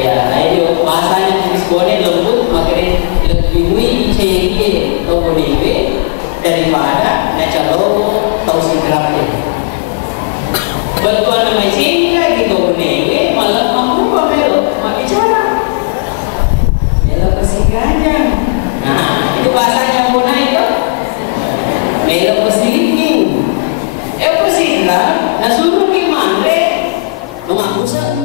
Ya, ayo bahasanya tulis boleh lembut, makanya lebih cegi atau boleh daripada naca lo tahu sikrapnya. Betul nama sehingga gitu boleh malah mampu pamelo, bicara. Melo kesingganya. Nah, itu bahasanya pun itu. Melo kesingking. Pesingga, nasuruh gimana? Mengaku sah.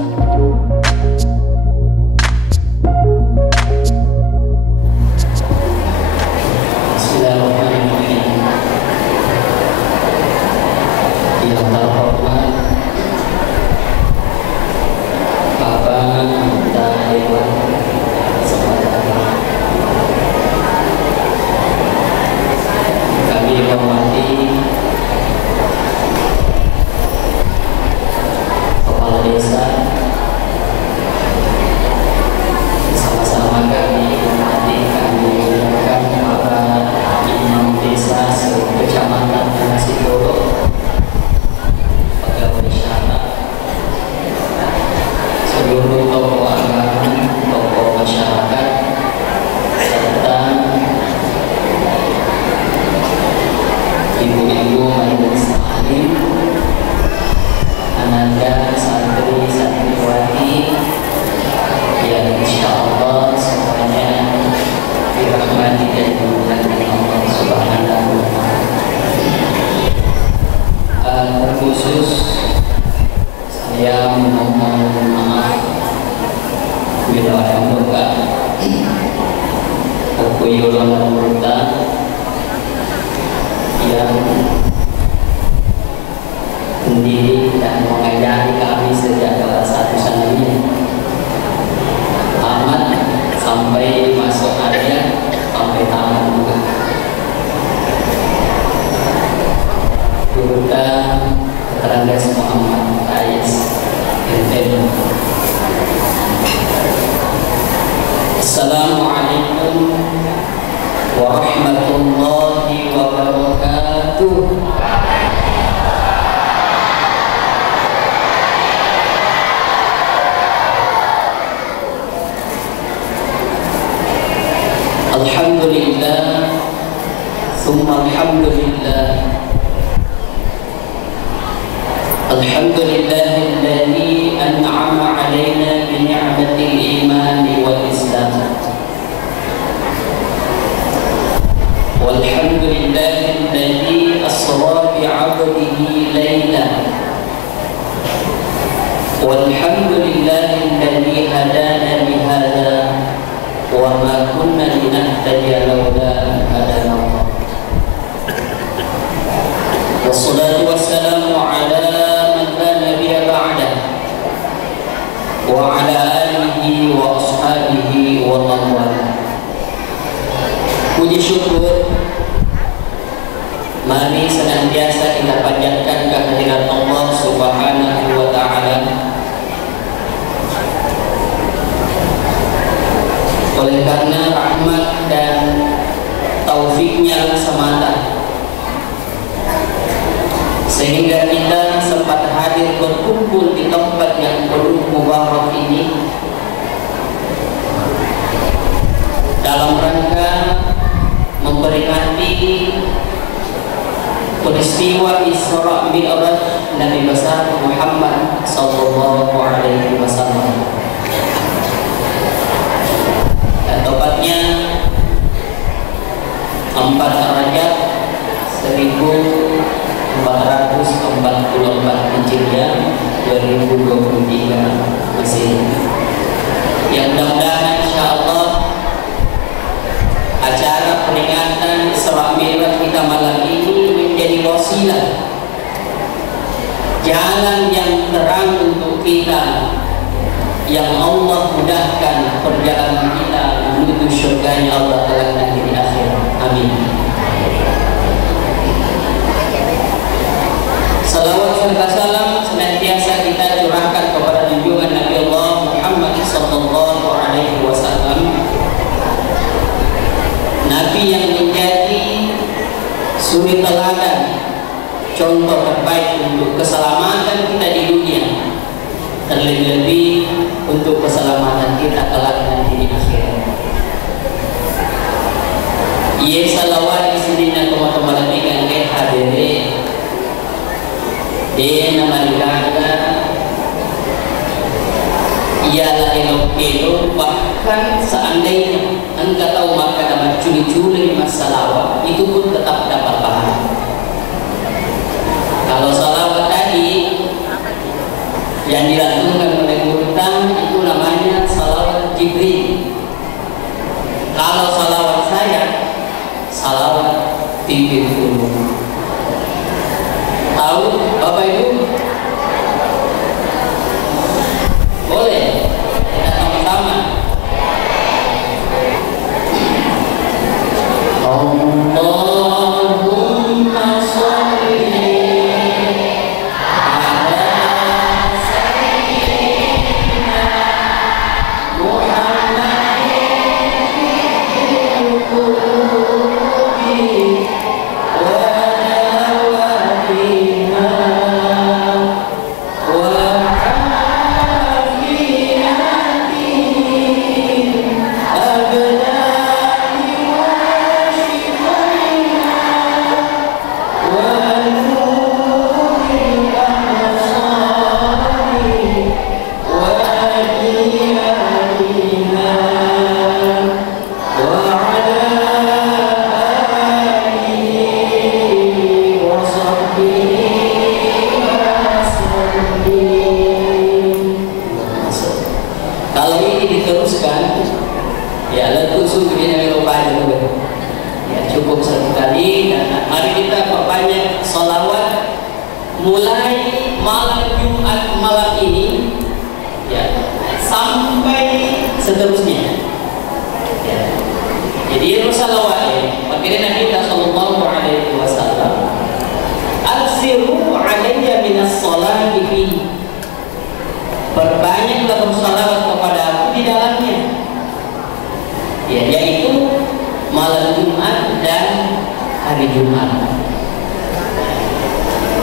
Assalamualaikum warahmatullahi wabarakatuh. Alhamdulillah, summa alhamdulillah. Alhamdulillahilladzi an'ama 'alaina bi ni'matil iman wal islam. Walhamdulillahilladzi asra bi 'abdihi laylan. Walhamdulillahilladzi hadana li hadza wa ma kunna linahtadiya laula an hadana Allah. Wassalatu wassalamu ala wa ala alihi wa ashabihi wa man wala. Puji syukur mari senantiasa kita panjatkan kehadirat Allah Subhanahu wa ta'ala. Oleh karena rahmat dan taufiknya semata, sehingga kita sempat hadir berkumpul di tempat yang penuh mubarak ini dalam rangka memperingati peristiwa Isra Mi'raj Nabi besar Muhammad sallallahu alaihi wasallam. Dan tepatnya 4 Rajab 1444 Hijriah 2023 Masehi. Yang mudah-mudahan insyaallah acara peringatan Isra Mi'raj kita malam ini menjadi wasilah, jalan yang terang untuk kita, yang Allah mudahkan perjalanan kita menuju surganya Allah kelak nanti di akhir. Amin. Salawat serta salam senantiasa kita curahkan kepada junjungan Nabi Allah Muhammad sallallahu alaihi wasallam, Nabi yang menjadi suri teladan, contoh terbaik untuk keselamatan kita di dunia, terlebih-lebih untuk keselamatan kita kelak nanti di akhirat. Ia salawat di sini nak teman-teman dengan hadirin. Dia nama dikata ialah elok-elok, bahkan seandainya engkau tahu maka dapat curi-curi masalah itu pun tetap dapat pahala. Kalau salawat tadi yang dilakukan oleh Quran itu namanya salawat Jibril. Kalau salawat saya, salawat timbul dulu. Tahu Bapak Ibu? Boleh kita sama-sama. Allahumma sholli ala sayyidina Muhammadin fil qulubi wa dawatiha wa afiyatin abdani wa shifaiha wa nuril absari wa diyarina wa ala alihi wa sahbihi wasallim. Kalau ini diteruskan, ya lagu sungguhnya yang lupa juga. Ya cukup satu kali dan mari kita perbanyak salawat mulai malam Jumat malam ini, ya sampai seterusnya. Ya. Jadi salawat makanya Nabi sallallahu alaihi wasallam aksiru alayya minas salati fihi. Perbanyaklah bersalawat kepada aku di dalamnya. Ya, yaitu malam Jumat dan hari Jumat.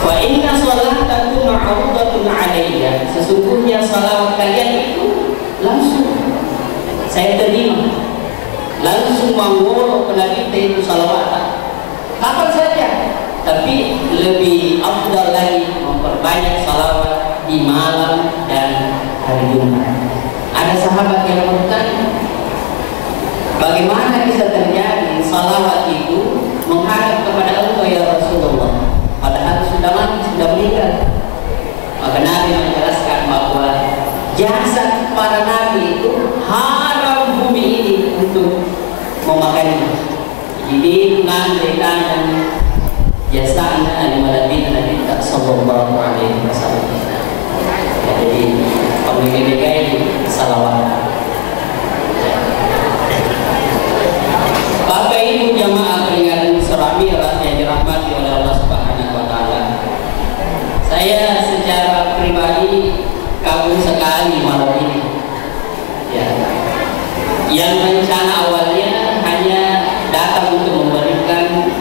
Fa inna salatakum ma'rudatun alayya. Sesungguhnya salawat kalian itu langsung saya terima. Langsung mengurus kepada kita itu salawat. Kapan saja. Tapi lebih afdal lagi memperbanyak salawat di malam dan hari Jumat. Ada sahabat yang bertanya, bagaimana bisa terjadi salawat itu menghadap kepada Allah ya Rasulullah, padahal sudah mati, sudah meninggal. Maka Nabi menjelaskan bahwa jasad para nabi itu haram bumi ini untuk memakannya. Jadi mengambilkan jasanya al-Nabi sallallahu alaihi wasallam. Jadi pemilik-pemilik salawat. Bapak Ibu jamaah peringatan Surabaya yang dirahmati oleh Allah Subhanahu wa taala. Saya secara pribadi kagum sekali malam ini. Ya. Yang rencana awalnya hanya datang untuk memberikan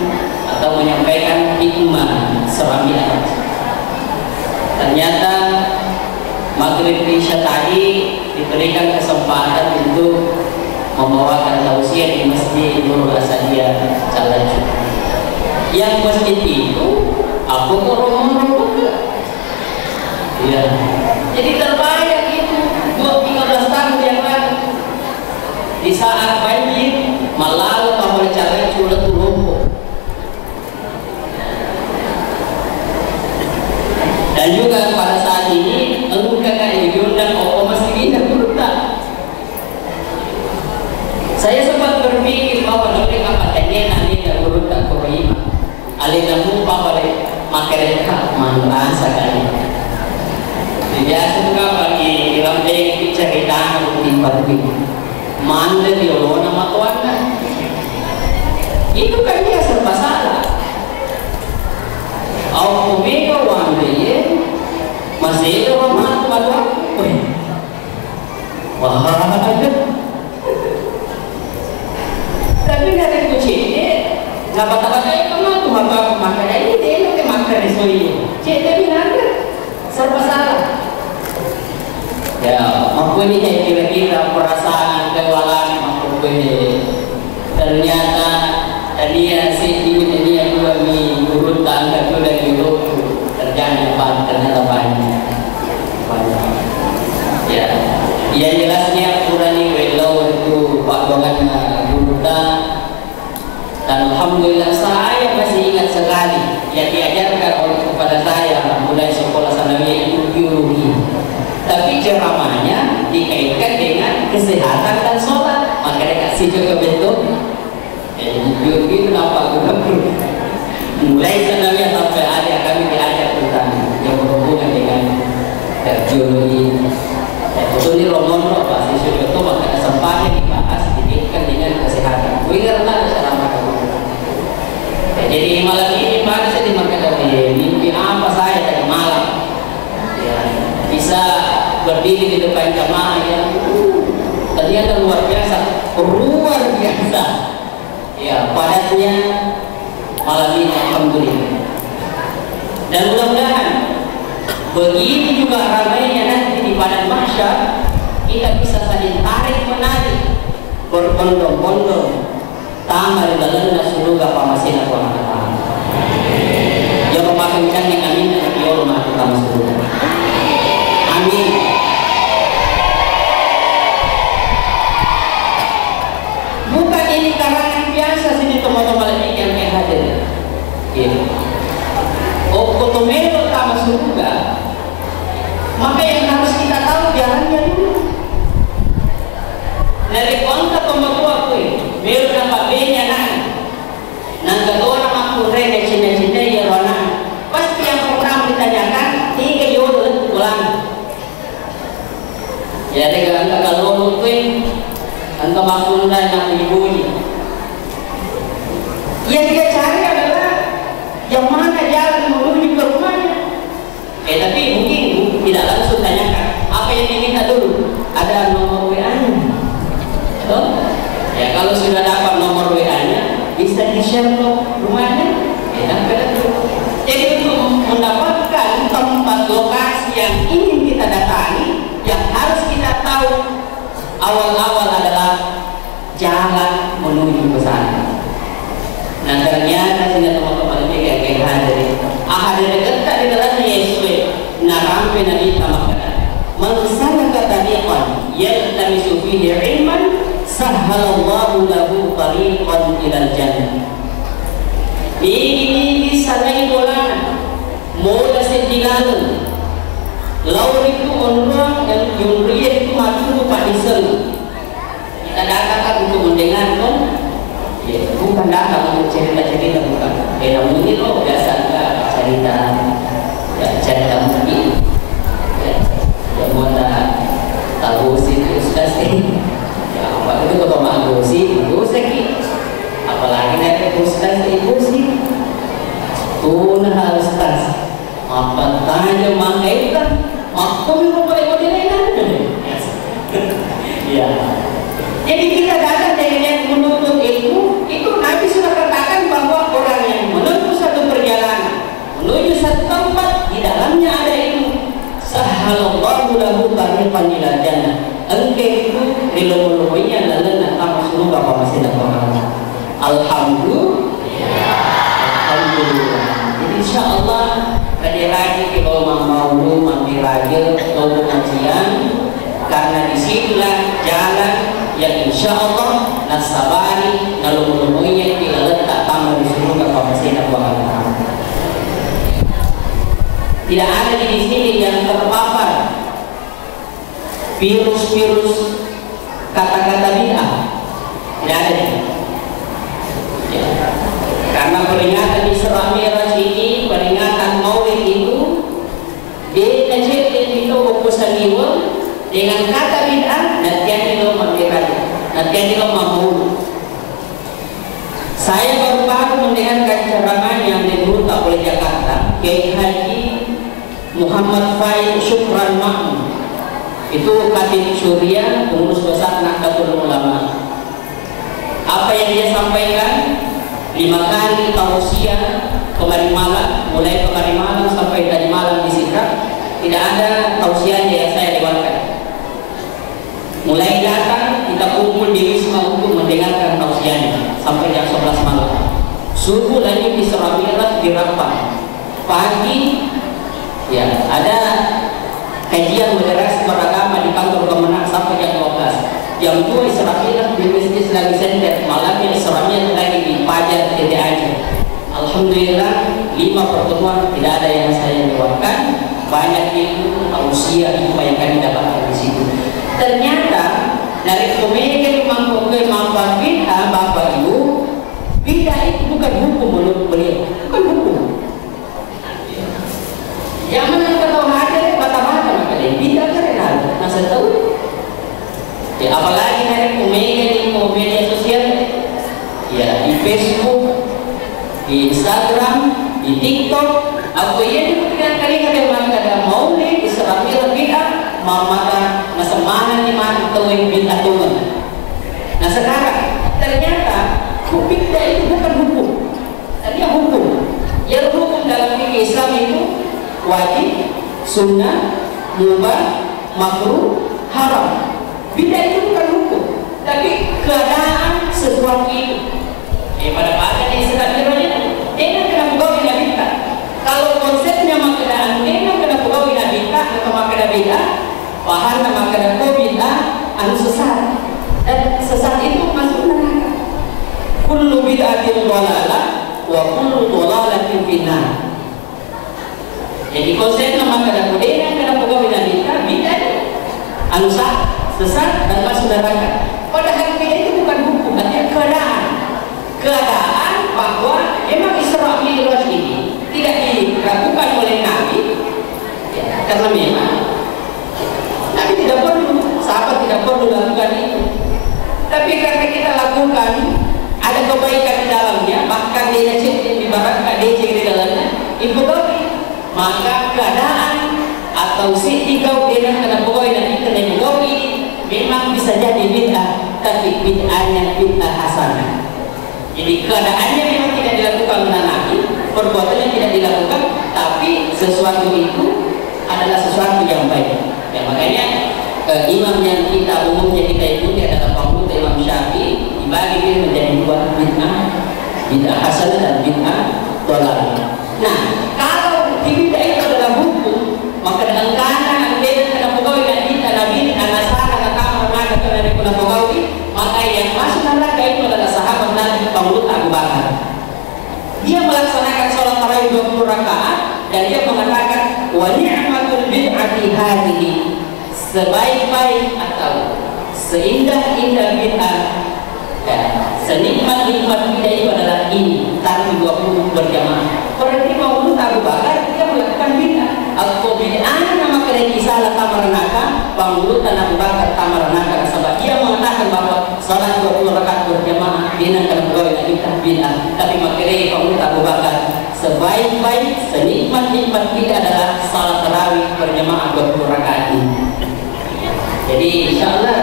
atau menyampaikan hikmah Surabaya. Ternyata maghrib isya tadi diberikan kesempatan untuk membawakan tausiah di Masjid Nurul Asadiyah Calaju. Yang masjid itu aku ke rumah-rumah. Ya. Jadi terbayang itu 13 tahun yang lalu di saat banjir malah kamu Calaju lumpuh. Dan juga pada saat ini engkau yang diundang masih tidak berutang. Saya sempat berpikir bahwa nanti kapatnya nanti tidak berutang ke Iman. Alih lupa pada makereka merasa kali. Biasa juga bagi dalam dek cerita di pagi. Manda diolona matuana. Itu kan dia serba salah. Aku mega wanda ye masih ada orang matu. Wah ada. Tapi dari kucing Napa-napa kamu tuh apa makan ini dia ke makan resoi. Cek bilang serba salah. Ya, aku ini kira-kira perasaan ternyata tadinya si ini dua urut tangga itu dari itu terjadi ternyata banyak. Ya, yang jelasnya Qurani Welau itu Pak Dongan Buddha, dan alhamdulillah saya masih ingat sekali yang diajarkan oleh kepada saya mulai sekolah sanawiyah itu biologi. Tapi ceramahnya dikaitkan dengan kesehatan dan sholat, makanya kasih juga bentuk biologi itu nampak mulai sanawiyah sampai ada kami diajar tentang yang berhubungan dengan biologi. Itu di Romono Pak siswa itu maka kesempatan dibahas dikaitkan dengan kesehatan. Winger tak ceramah kamu. Jadi malam ini pada saya dimakan dari mimpi apa saya tadi malam. Ya, bisa berdiri di depan jamaah yang ternyata luar biasa. Ya, padatnya malam ini alhamdulillah. Dan mudah-mudahan begitu juga ramainya nanti di padang mahsyar, kita bisa saling tarik menarik berbondong-bondong tamal dalam surga pamasina Tuhan Allah. Ya memakan canggih amin dan ya rumah kita surga. Amin. Bukan ini karangan biasa sini teman-teman yang hadir. Gitu. Okotomelo utama surga, maka yang harus kita tahu jalannya dulu. Dari kontak pembawa kui, melo nampak benya nang kedua aku rene cina-cina ya wana. Pasti yang pertama ditanyakan, tiga yodel ulang. Ya dengan kalau kui, angka makunda nak ibunya. Yang dia cari adalah yang mana jalan menuju ke rumahnya. Tapi mungkin tidak langsung tanyakan apa yang diminta dulu. Ada nomor WA-nya. Ya kalau sudah dapat nomor WA-nya, bisa di-share ke rumahnya. Jadi untuk mendapatkan tempat lokasi yang ingin kita datangi, yang harus kita tahu awal-awal adalah jalan menuju ke sana. Nah ternyata sehingga teman-teman ini kayak hadir dekat di dalamnya Yesus narampe nabi tamakana mansana katariqan yaltamisu fihi ilman sahhalallahu lahu tariqan ilal jannah. Ini sanai bolana moda sentilalu laur itu orang dan jumriya itu maju padisel. Kita datang untuk mendengarkan. Ya, bukan datang untuk cerita-cerita, bukan. Namun ini loh biasa enggak cerita, ya cerita mungkin, ya mau tahu sih sudah sih. Ya apa itu kalau mau sih, apalagi nanti ustaz ibu sih, tuh harus tas. Apa tanya makaikan, makum itu boleh modern. Ya. Jadi kita datang dari yang menuntut ilmu, itu Nabi sudah katakan bahwa orang yang menempuh satu perjalanan menuju satu tempat, di dalamnya ada ilmu. Sahhalallahu lahu tariqan ilal jannah. Engke itu dilumuluhinya lalana kama surga pamasina Tuhan. Alhamdulillah. Alhamdulillah. Jadi insyaallah tadi lagi kalau mau mampir lagi atau pengajian, karena disitulah jalan yang insya Allah nasabari nalumuluhinya dilaletak tamu di surga pamasina Tuhan. Tidak ada di sini yang terpapar virus-virus kata-kata bid'ah. Tidak ada. Ya. Karena peringatan Isra Mi'raj ini, peringatan Maulid itu dikajian itu fokusannya dengan kata bid'ah dan tiada memberikan, dan tiada mampu. Saya baru mendengarkan ceramah yang dibuka oleh Jakarta, Kiai Haji Muhammad Faid Syukran Mahmud. Itu Khatib Syuriah, pengurus besar Nahdlatul Ulama. Apa yang dia sampaikan? 5 kali tausiah kemarin malam, mulai kemarin malam sampai tadi malam di Sikap, tidak ada tausiah yang saya lewatkan. Mulai datang kita kumpul di Wisma untuk mendengarkan tausiahnya sampai subuh lagi Isra Mi'raj di Rempang. Pagi ya ada kajian moderasi beragama di kantor Kemenang sampai jam 12. Jam 2 Isra Mi'raj di Masjid Islami Center. Malamnya Isra Mi'raj lagi di Pajar TTAJ. Alhamdulillah 5 pertemuan tidak ada yang saya lewatkan. Banyak ilmu usia yang kami dapatkan di situ. Ternyata dari komedi manfaat bid'ah, Bapak Ibu, bid'ah itu bukan hukum menurut beliau, bukan hukum. Yang mana kita tahu hadir bata-bata maka dia bid'ah karena nah saya tahu. Ya, apalagi dari komedi di media sosial, ya di Facebook, di Instagram, di TikTok, apa yang kemudian kali ada maulid, Isra Mi'raj bid'ah, maka nasemana ni man tawin bid'ah tuman. Nah sekarang ternyata bid'ah itu bukan hukum, dia hukum. Yang hukum dalam fikih Islam itu wajib, sunnah, mubah, makruh, haram. Bid'ah itu bukan hukum, tapi keadaan sesuatu itu. Pada pada di Isra Mi'raj dia kena pegawai dan bid'ah. Kalau konsepnya makna dia kena pegawai dan bid'ah atau makna bid'ah, paham makna bid'ah anu sesat. Dan sesat itu masuk neraka. Kullu bid'atin dhalalah wa kullu dhalalatin finnar. Jadi konsepnya makna dia kena pegawai dan bid'ah anu sesat dan masuk neraka. Padahal bid'ah itu bukan hukum, artinya keadaan bahwa memang Isra Mi'raj ini tidak dilakukan oleh Nabi ya, karena memang Nabi tidak perlu, sahabat tidak perlu lakukan itu, tapi karena kita lakukan ada kebaikan di dalamnya, bahkan dia ibaratkan dia di dalamnya ibu maka keadaan atau si tigau dia kena pegawai dan kita pegawai ini memang bisa jadi bid'ah, tapi bid'ahnya bid'ah hasanah. Jadi keadaannya memang tidak dilakukan oleh Nabi, perbuatannya tidak dilakukan, tapi sesuatu itu adalah sesuatu yang baik. Ya makanya imam yang kita umumnya kita ikuti adalah pengikut Imam Syafi'i, dibagi menjadi 2 bid'ah hasanah dan bid'ah dhalalah. Nah, kalau di bid'ah itu adalah hukum, maka dengan karena dia kena pegawai dan kita Nabi anasara kata maka kena kena pegawai, maka yang masuk neraka itu adalah sahabat Nabi pengikut Abu Bakar. Dia melaksanakan sholat tarawih 20 rakaat dan dia mengatakan wa ni'matul bid'ati hadhihi, sebaik-baik atau seindah-indah bid'ah ya, senikmat-nikmat bid'ah itu adalah ini tarawih 20 berjamaah. Berarti pengikut Abu Bakar dia melakukan bid'ah. Atau bid'ahnya nama kena kisah tamaranaka, pengikut Abu Bakar tamaranaka, sebab dia mengatakan bahwa salat 20 rakaat berjamaah dia akan pegawai kita bid'ah, tapi maknanya pengikut Abu Bakar sebaik-baik senikmat-nikmat bid'ah adalah salat tarawih berjamaah 20 rakaat ini. Jadi insyaallah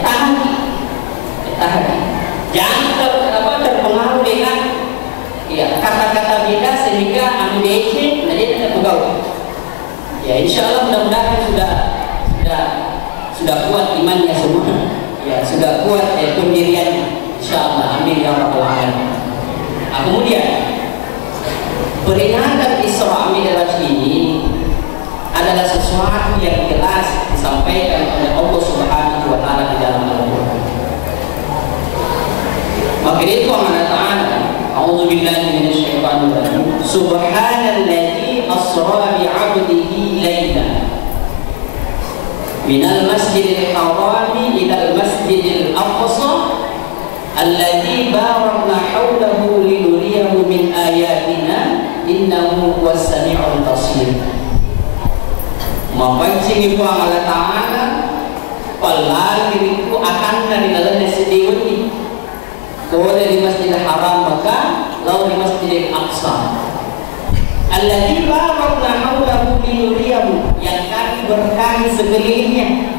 tahan, jangan terpengaruh dengan ya kata-kata bid'ah sehingga ambil ejek nanti tidak pegawai. Ya insyaallah mudah-mudahan sudah kuat imannya semua. Ya sudah kuat pendiriannya. Insyaallah amin ya rabbal alamin. Kemudian peringatan Isra Mi'raj ini adalah sesuatu yang jelas disampaikan oleh Allah Subhanahu wa taala di dalam Al-Qur'an. Maka itu Allah Ta'ala, a'udzu billahi minasyaitonir rajim. Subhanalladzi asra bi 'abdihi lailan minal masjidil harami ilal masjidil aqsa alladzi barakna hawlahu linuriyahu min ayatina innahu huwas sami'ul basir. Mapancing ibu Allah Ta'ala palal diriku akan dari dalam sedih boleh di Masjidil Haram Makkah, lalu di Masjidil Aqsa. Alladzi barakna hawlahu linuriyahu, yang kami berkahi sekelilingnya.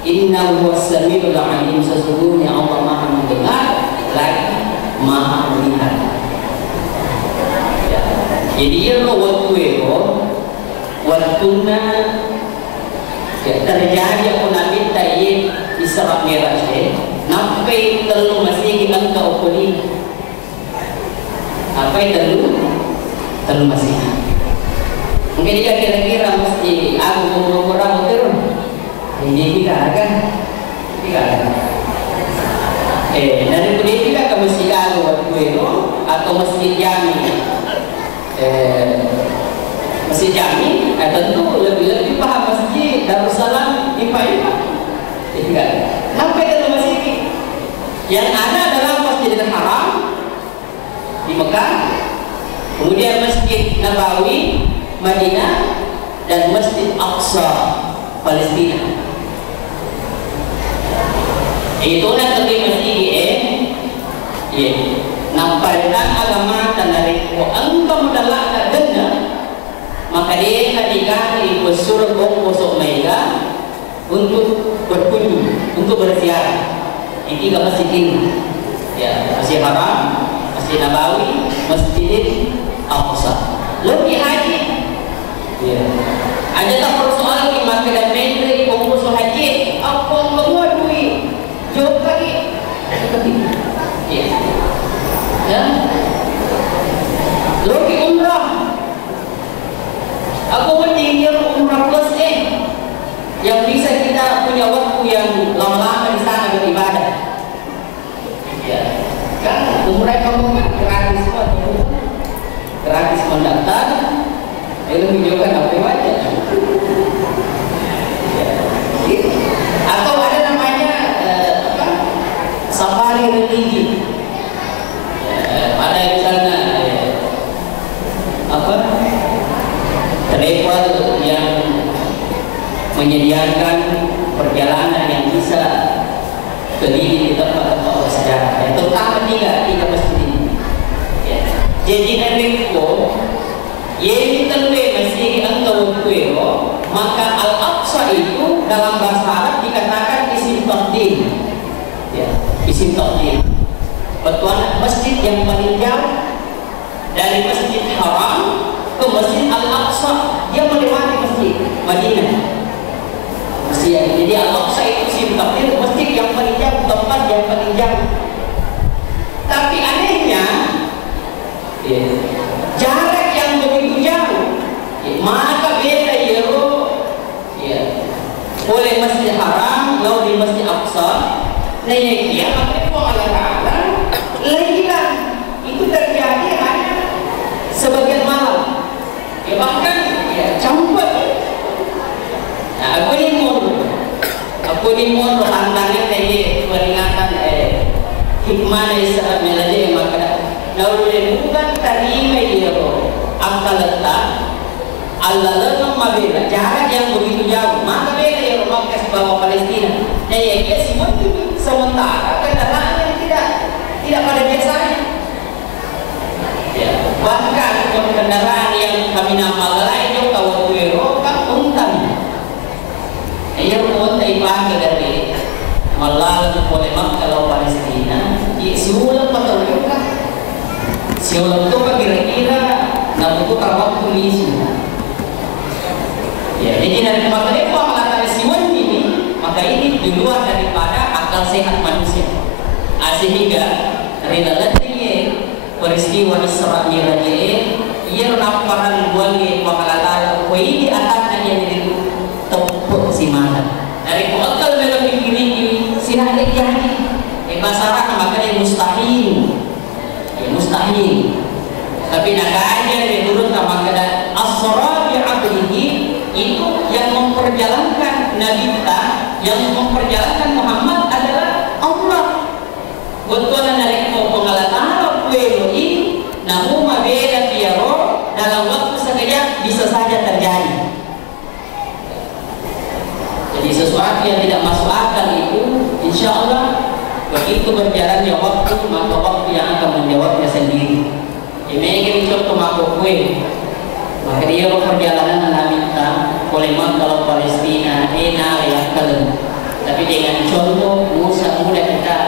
Innahu huwas samiul alim, sesungguhnya Allah Maha mendengar lagi Maha melihat. Ya. Jadi ya waktunya terjadi aku nabi tayyib Isra Mi'raj nampai telu masih kita kau kulit apa yang terlalu masih. Mungkin dia kira-kira mesti aku kurang betul. Ini tidak kan? Tidak ada. Dari pendidikan ke masjid aku waktu itu atau masjid Jami. Masjid Jami, tentu lebih paham masjid Darussalam IPA. Tidak. Sampai ke masjid ini. Yang ada adalah Masjidil Haram di Mekah, kemudian Masjid Nabawi Madinah, dan Masjid Aqsa Palestina. Itu nanti masjid nampakkan agama dan dari engkau adalah denda, maka dia ketika disuruh kosong mereka untuk berkunjung, untuk berziarah. Ini tiga masjid ini, ya, Masjid Haram, Masjid Nabawi, Masjid Aqsa. Lebih haji, ya. Ada tak persoalan di maka dan menteri pengurusan haji, apa semua duit, jawab lagi, ya. Ya. Lebih umrah, aku mendingin umrah plus yang bisa kita punya waktu yang lama-lama di sana beribadah. Ya, kan umrah kamu gratis kok, gratis mendaftar, lebih juga apa aja. Ya. Atau ada namanya safari religi. Ada misalnya travel yang menyediakan perjalanan yang bisa keliling di tempat-tempat sejarah, terutama tiga masjid ini. Ya. Jadi Amerika, yang terlebih masjid engkau kuero, maka Al-Aqsa itu dalam bahasa Arab dikatakan isim taqdim. Ya, isim taqdim. Betulan masjid yang paling jauh dari Masjid Haram ke Masjid Al-Aqsa, dia melewati Masjid Madinah. Jadi Al-Aqsa itu simpel, masjid yang paling jauh, tempat yang paling jauh. Tapi anehnya, jarak yang begitu jauh, maka beda oleh Masjid Haram, lalu di Masjid Aqsa, naik dia, maka Allah Taala lagi-lagi itu terjadi hanya sebagian malam, bahkan campur. Aku ni mohon tantangan dari peringatan hikmah Islam meladi maka lalu bukan tadi medio angka letak Allah letak mabela jarak yang begitu jauh, maka beda yang Roma kasih bawa Palestina. Dia semua sementara kendaraan yang tidak pada biasanya. Ya, bahkan kendaraan yang kami nama lain yang tahu Eropa untan. Ia pun dipakai dari Malang ke Palembang kalau Palestina. Siulang betul juga. Siulang itu kira-kira nabutuhkan waktu misi. Ya, jadi dari maka dia mengatakan siwan ini, maka ini di luar daripada akal sehat manusia. Sehingga relatnya peristiwa Isra Mi'raj ia laporan buangnya makalah tahu ini atasnya yang ditepuk si mana dari akal dalam pikir ini silah jadi masalah makanya mustahil tapi nakanya menurut makanya as-sara bi'abdihi itu yang memperjalankan Nabi kita, yang memperjalankan Muhammad adalah Allah. Betulan dari pengalaman ini namun mabeda biaro dalam waktu sekejap bisa saja terjadi. Jadi sesuatu yang tidak masuk akal itu insya Allah begitu berjalannya waktu, maka waktu yang akan menjawabnya sendiri. Ini contoh makhluk kue, maka dia perjalanan Nabi Palembang kalau Palestina, ya kalian. Tapi dengan contoh mudah kita,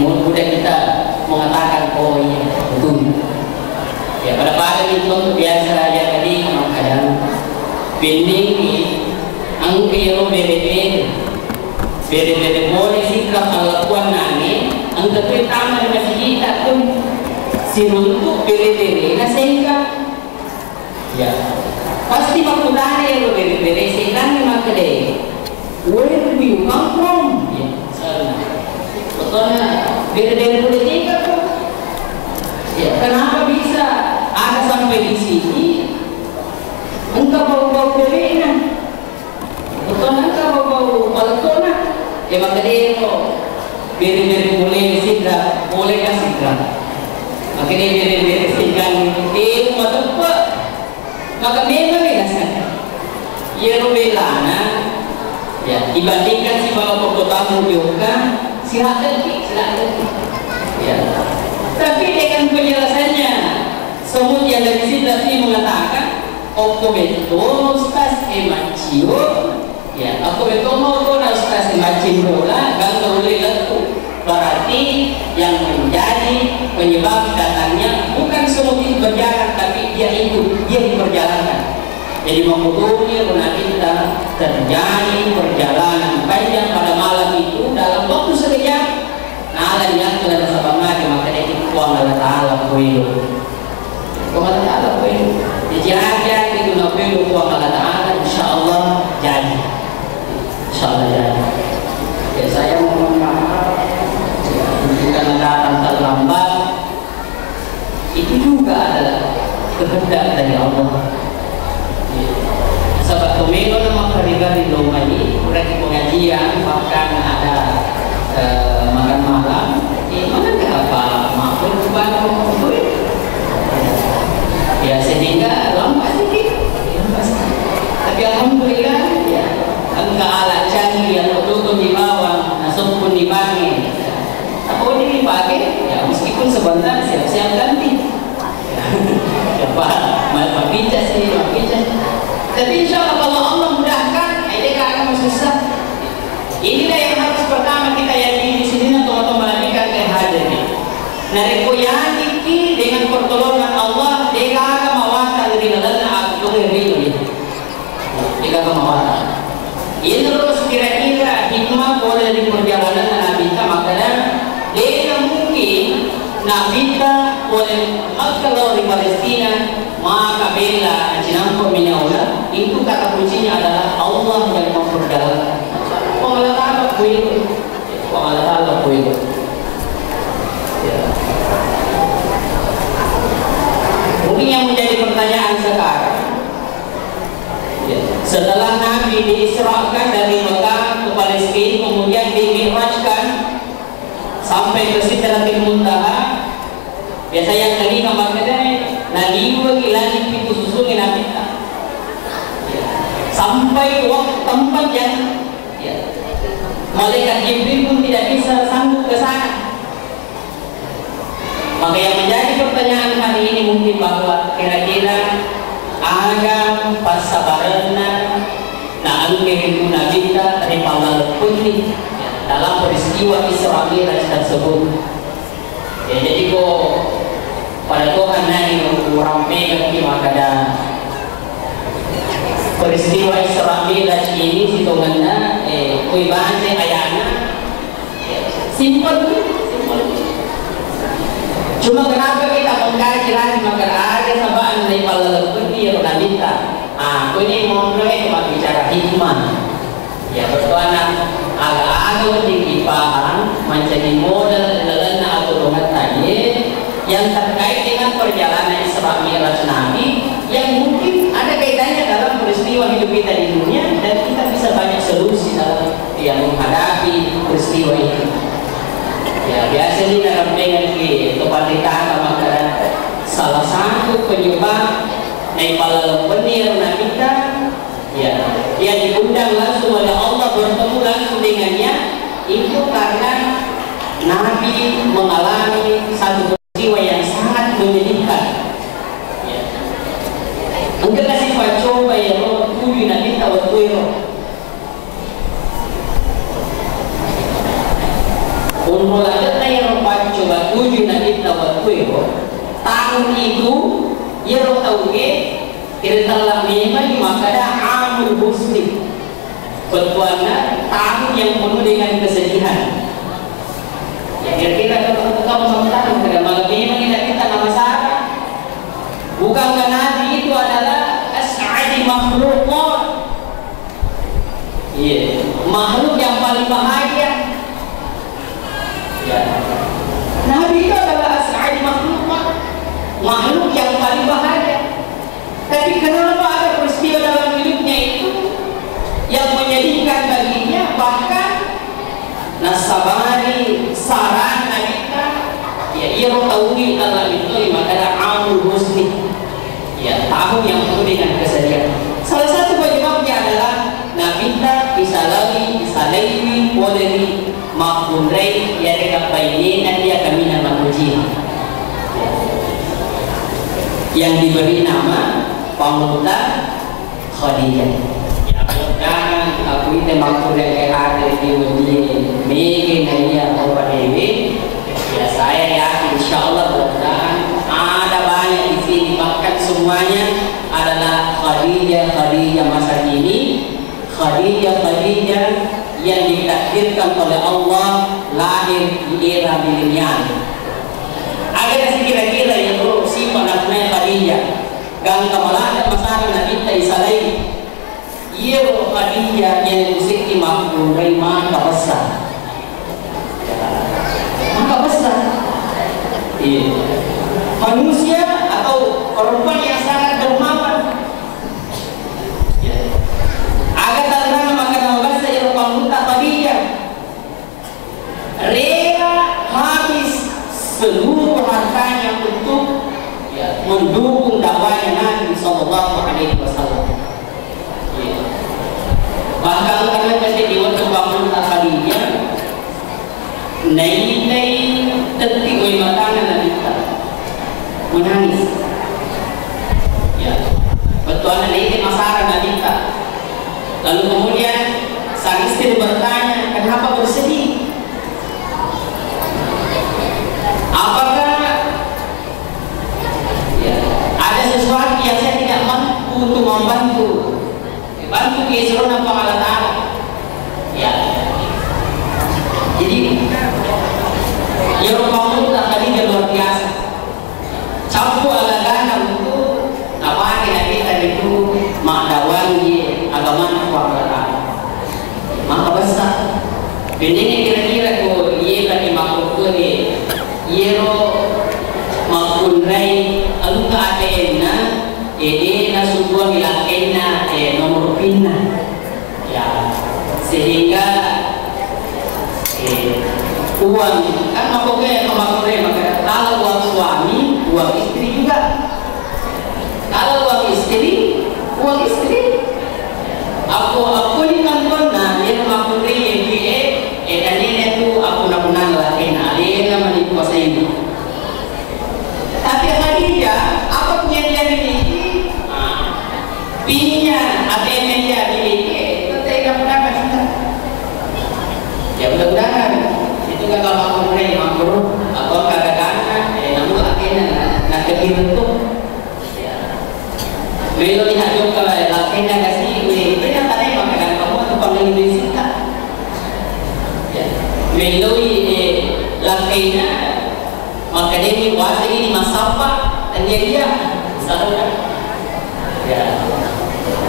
mudah kita mengatakan oh iya betul. Ya pada itu contoh biasa aja tadi kadang bending ni angkiro bebe boleh sikap melakukan nani angkat pertama dengan kita pun runtuh bere-bere na sehingga ya pasti makudane ya bere-bere sehingga makade where do you come from ya betulnya bere-bere politika tuh ya kenapa bisa ada sampai di sini engkau bau-bau berena betulnya engkau bau balkona ya makade bere-bere boleh sidra boleh kasih sidra makanya bere-bere sehingga matuppa maka memang dirasakan ya belana ya dibandingkan si bawa kotamu juga silakan ya tapi dengan penjelasannya semut yang dari sini tadi mengatakan aku betul ustaz emacio ya aku betul mau ustaz emacio lah gak boleh laku berarti yang menjadi penyebab datangnya bukan semut itu berjalan tapi dia ikut, dia diperjalankan. Jadi menguturnya kita terjadi perjalanan panjang pada malam itu dalam waktu sekejap. Nah, alam yang telah disabamati maka dia kuang Allah Ta'ala kuilu. Kuang Allah Ta'ala kuilu. Dijaga itu nak kuilu kuang Allah Ta'ala insyaallah jadi. Insyaallah jadi. Ya saya mohon maaf karena datang terlambat. Itu juga adalah kehendak dari Allah. Sebab tumelo nama hari-hari lomba ini, mereka pengajian bahkan ada makan malam. Mana kenapa maafkan kepada itu? Ya sehingga lambat sedikit. Tapi alhamdulillah ya enggak alat canggih yang betul di bawah, nasib pun dibangun. Apa ini dipakai? Ya meskipun sebentar siap-siap ganti. Ya Pak pijat sih, pijat. Tapi insya Allah kalau Allah mudahkan, ini akan susah. Inilah yang harus pertama kita yakini di sini untuk melarikan kehadiran. Nareko yakini dengan pertolongan Allah, dia akan mawatan di dalam aku ini. Dia akan mawatan. Ini terus kira-kira hikmah boleh di perjalanan Nabi kita makanya dia mungkin Nabi kita boleh kalau di Palestina maka bela jinampo minaula itu kata kuncinya adalah Allah yang memperdalam. Allah Ta'ala kuilu, Allah Ta'ala kuilu. Mungkin yang menjadi pertanyaan sekarang, ya, setelah Nabi diisrakan dari Mekah ke Palestina kemudian dimi'rajkan sampai ke Sidratil Muntaha. Biasa yang tadi kamarnya naliwa ilani pintu susungi Nabi sampai waktu tempat yang malaikat Jibril pun tidak bisa sanggup ke sana. Maka yang menjadi pertanyaan hari ini mungkin bahwa kira-kira agam pasabarana na angkirin Nabi kita dari panggal putih dalam peristiwa Isra Mi'raj tersebut. Ya, jadi kok pada Tuhan nani orang pegang makada peristiwa Isra Mi'raj ini hitungannya kui bahasa ayana simpel. Cuma kenapa kita mengkaji lagi maka ada sabaan dari pala putih yang kita aku ini mau cuma bicara hikmah ya bertuanan agak-agak tinggi paham menjadi model dalam atau domat tadi yang terkait dengan perjalanan Isra Mi'raj Nabi yang mungkin ada kaitannya dalam peristiwa hidup kita di dunia dan kita bisa banyak solusi dalam yang menghadapi peristiwa itu. Ya biasanya dalam dengan kepada maka salah satu penyebab Nepal penir kita ya dia diundang langsung oleh Allah bertemu langsung dengannya itu karena Nabi mengalami satu peristiwa yang sangat menyedihkan. Ya. Enggak kasih coba ya lo tujuh Nabi tahu tuh Unmul ada yang coba tujuh Nabi tahu tahun itu ya lo tahu ke kita telah memang maka ada amul husni bertuana tahun yang penuh dengan kesedihan. Ya kira-kira kalau kamu sama tahun pada malam ini kita nama makhluk yang paling bahagia. Tapi kenapa ada peristiwa dalam hidupnya itu yang menyedihkan baginya, bahkan nasabari saran kita ya ia tahui dalam itu maka amul husni ya tahun yang penuh dengan kesedihan. Salah satu penyebabnya adalah nabita bisalami bisalaiwi poderi makbunrai ya dekat bainina dia kamina makujin yang diberi nama Pemuda Khadijah. Ya jangan aku ini makbunrai kehadiran di dunia mungkin hanya orang ini. Ya saya yakin insyaallah mudah-mudahan ada banyak di sini, bahkan semuanya adalah Khadijah masa kini, Khadijah yang ditakdirkan oleh Allah lahir di era milenial. Ada kira-kira yang berusia namanya Khadijah, gang kamalan masalah Nabi Sallallahu ia Khadijah yang musik makhluk maka besar. Maka besar. Iya. Manusia atau perempuan yang sangat dermawan. Ya. Agar tanah maka nama bahasa yang Pemuda Khadijah rela habis seluruh hartanya untuk ya, mendukung dakwahnya Nabi Sallallahu Alaihi Wasallam. Bahkan karena kasi di waktu Pemuda Khadijah nai detik oleh makanan Nabi menangis. Ya, betul ini masalah Nabi. Lalu kemudian sang istri bertanya, kenapa bersedih? Apakah ya, ada sesuatu yang saya tidak mampu untuk membantu? Bantu keseruan apa Allah Ta'ala? Ya. Jadi ya Pemuda Khadijah luar biasa. Campur ala-ala untuk apa kita itu makdawangi agama Allah. Maka besar. Ini kira-kira ko ia lagi makhluk ni ia makunrai aluka atena na sebuah milakena nomor pina ya sehingga uang kan makanya kemakurai maka kalau uang suami uang istri juga, kalau uang istri aku ni kanton na dia makurai yang dia dan ini tu aku nak lagi na dia nama ni kuasa ini. Tapi Khadijah apa punya dia miliki bininya apa yang dia miliki itu tidak mudah ya mudah-mudahan itu kan kalau aku mulai makruh atau kadang-kadang namun akhirnya nak kebir itu beliau lihat juga kalau akhirnya kasih itu yang tadi makanan kamu atau panggil disita beliau akhirnya maka dia kuasa ini masapa dan dia sahaja ya.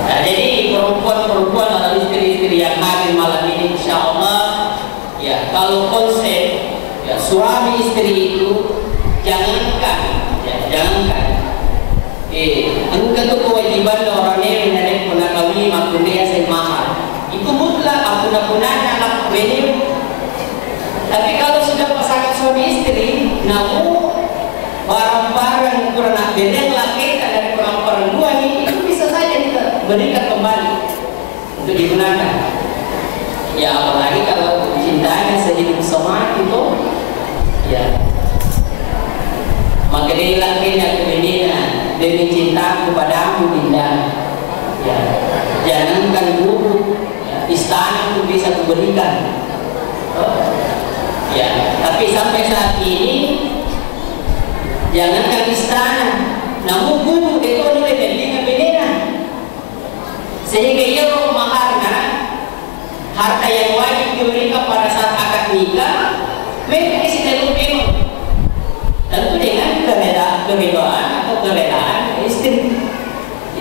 Nah, jadi perempuan atau istri-istri yang hadir malam ini insyaallah ya, kalau konsep ya, suami istri itu jangankan engkau itu kewajiban orang yang menarik penakami makunia semahal itu mutlak apuna-punanya anak beliau. Tapi kalau sudah pasangan suami istri namun barang-barang kurang yang laki dari perempuan dua ini itu bisa saja kita berikan kembali untuk digunakan ya, apalagi kalau cintanya sehidup sama itu ya maka dia lakinya kebenina demi cintaku padamu Dinda ya, jangankan buku ya, istana itu bisa kuberikan ya, tapi sampai saat ini jangankan istana namun buku itu boleh dengan benina sehingga ia maharnya harta yang wajib diberikan pada saat akad nikah mereka isi dalam memang tentu dengan keredoan atau kerelaan istri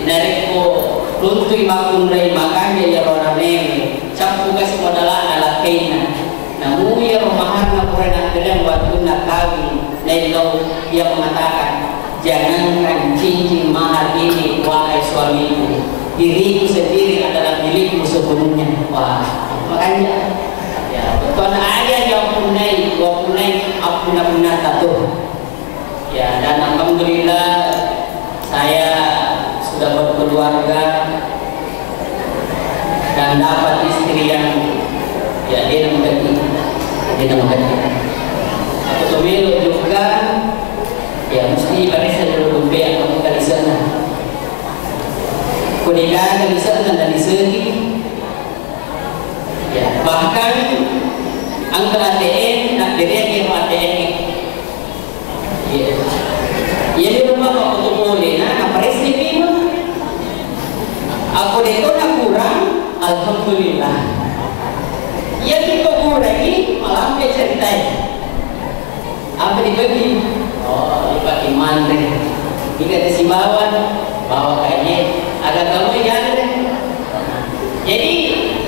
dari runtuh makunrai makanya ya orang nemi cap tugas modalan ala kaina namun ya mahar na kurang yang waktu nak kawin lain dia mengatakan jangankan cincin mahar ini wahai suamiku, diriku sendiri adalah milikmu sepenuhnya. Wah, makanya ya betul aja jawab punai apuna tatuh. Ya, dan alhamdulillah saya sudah berkeluarga dan dapat istri yang ya dia mengerti. Aku tuh juga ya mesti pada saya dulu atau kali sana. Kuliah kali sana dan di sini. Ya, bahkan angka ATM nak diriang ATM. Ya. Ya di rumah aku tuh boleh apa resipi mah. Aku itu nak kurang, alhamdulillah. Ya kita kurang ini malah apa ceritain? Apa dibagi? Oh, dibagi mandiri. Jika ada si bawa kayaknya agak kamu yang deh. Jadi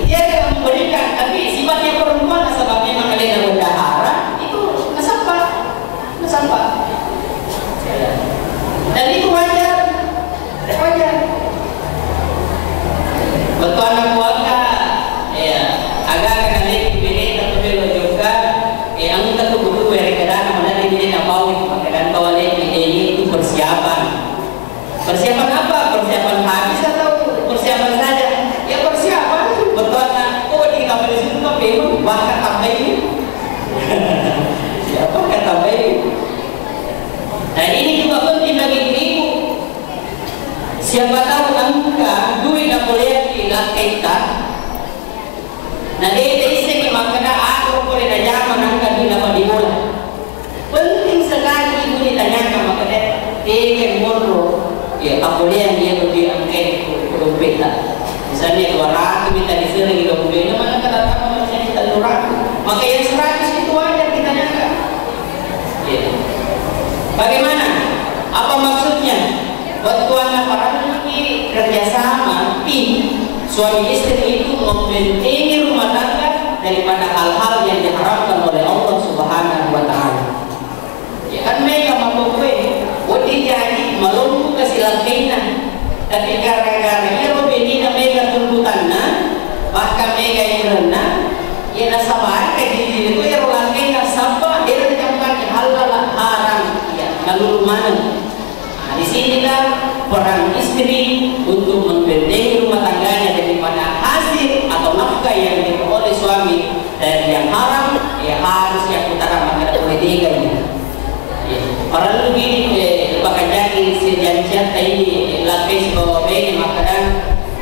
dia akan memberikan, tapi sifatnya perempuan sebabnya memang kalian berdahara itu ngesampak. Dan itu wajar. Betul anak keluarga, ya agak kali ini atau belo juga, ang kita tuh butuh kadang mana ini napawin, kadang kawalin ini itu persiapan. Persiapan apa? Persiapan habis atau persiapan saja? Ya persiapan. Betul anak, di kamar itu tuh bingung, bahkan tambah ini. Siapa kata tambah ini? Nah ini juga penting bagi ibu. Siapa tahu angka duit nak boleh hilang kita. Nah dia istri memang kena aku boleh dah zaman angka duit dapat dimulai. Penting sekali ibu ditanyakan maka dia murro. Ya apa dia lebih angkat dompet lah. Misalnya 200 minta disering gitu kemudian mana kata kamu misalnya kita 200. Maka yang 100 itu aja ditanyakan. Ya. Bagaimana? Apa maksudnya? Waktu anak para lelaki kerjasama tim suami istri itu membentengi rumah tangga daripada hal-hal yang diharamkan oleh Allah Subhanahu wa Ta'ala. Ya kan mereka mampu wadi jadi melumpuh kesilapainan, tapi gara-gara ia membina mereka tuntutannya, bahkan mereka yang rendah, ia nasabar ke diri itu yang lelaki nasabah dia mencapai hal-hal haram, ya lalu mana? Di sinilah peran istri untuk membentengi rumah tangganya daripada hasil atau nafkah yang diperoleh suami dari yang haram, ya harus yang utara maka boleh diganya. Para lebih bahkan jadi sejanjian ini lapis bawa begi makanan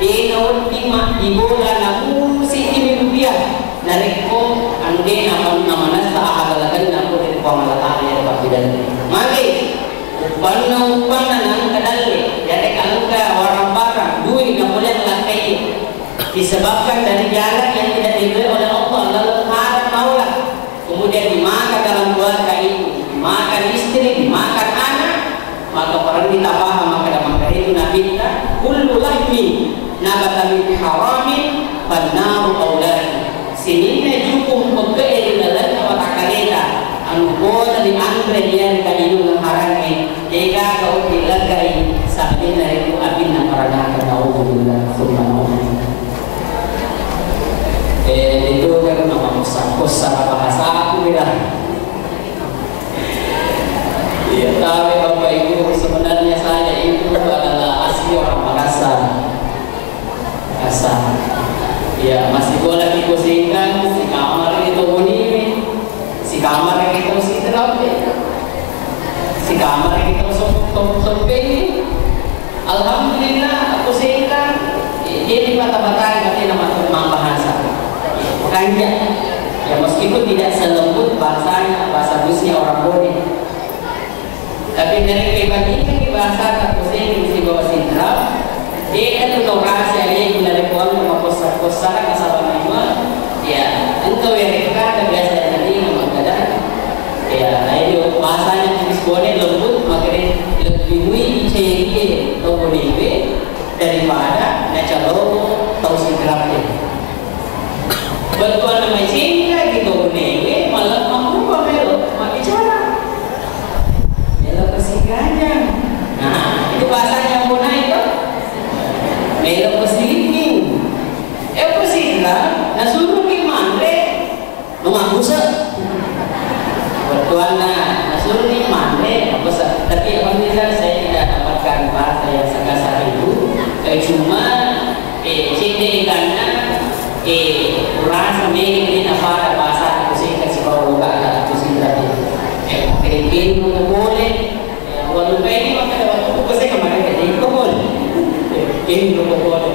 di tahun 5 di bulan namun si ini rupiah nariko ande nama nasa ahalagan namun dari pamalatah yang berbidan. Mari Upana nang kadali jadi kalau ke orang barang duit yang boleh melakai disebabkan dari jalan yang tidak diberi oleh Allah lalu haram maulah kemudian dimakan dalam keluarga itu dimakan istri dimakan anak maka orang kita paham maka itu Nabi kita kullu lahmi nabata min haramin fannaru aulad sinina jukum pegel dalam watakaleta anu bola di andre yang kainul harangi jika kau dilagai sabina itu abinna parana naudzubillah subhanallah. Itu kan nama kosa bahasa aku bilang. Iya, tapi Bapak Ibu sebenarnya saya itu adalah asli orang Makassar. Ya masih boleh dipusingkan si kamar itu bunyi, si kamar itu si terap, si kamar itu sompeng. Alhamdulillah aku sehingga dia di mata-mata nanti nama bahasa. Makanya ya meskipun tidak selembut bahasanya bahasa Rusia orang Bone, tapi dari pribadinya di bahasa aku sehingga si bawa sindrap. Dia kan untuk rahasia dia dari puan rumah kosa-kosa kasabang juga. Ya, engkau yang mereka ada biasa tadi nama kadang. Ya, ini bahasanya tulis boleh lembut, makanya lebih muih ciri atau boleh daripada nacalo atau sindrapnya. Betul nama singkat gitu boleh malah mampu pamelo, mak bicara. Ya, kasih gajah. ini apa ada bahasa pusing kasih kalau luka ada pusing tadi. Kirikin mo boleh. Walau kayak ini maka dapat buku saya kemarin jadi itu boleh. Kirikin mo boleh.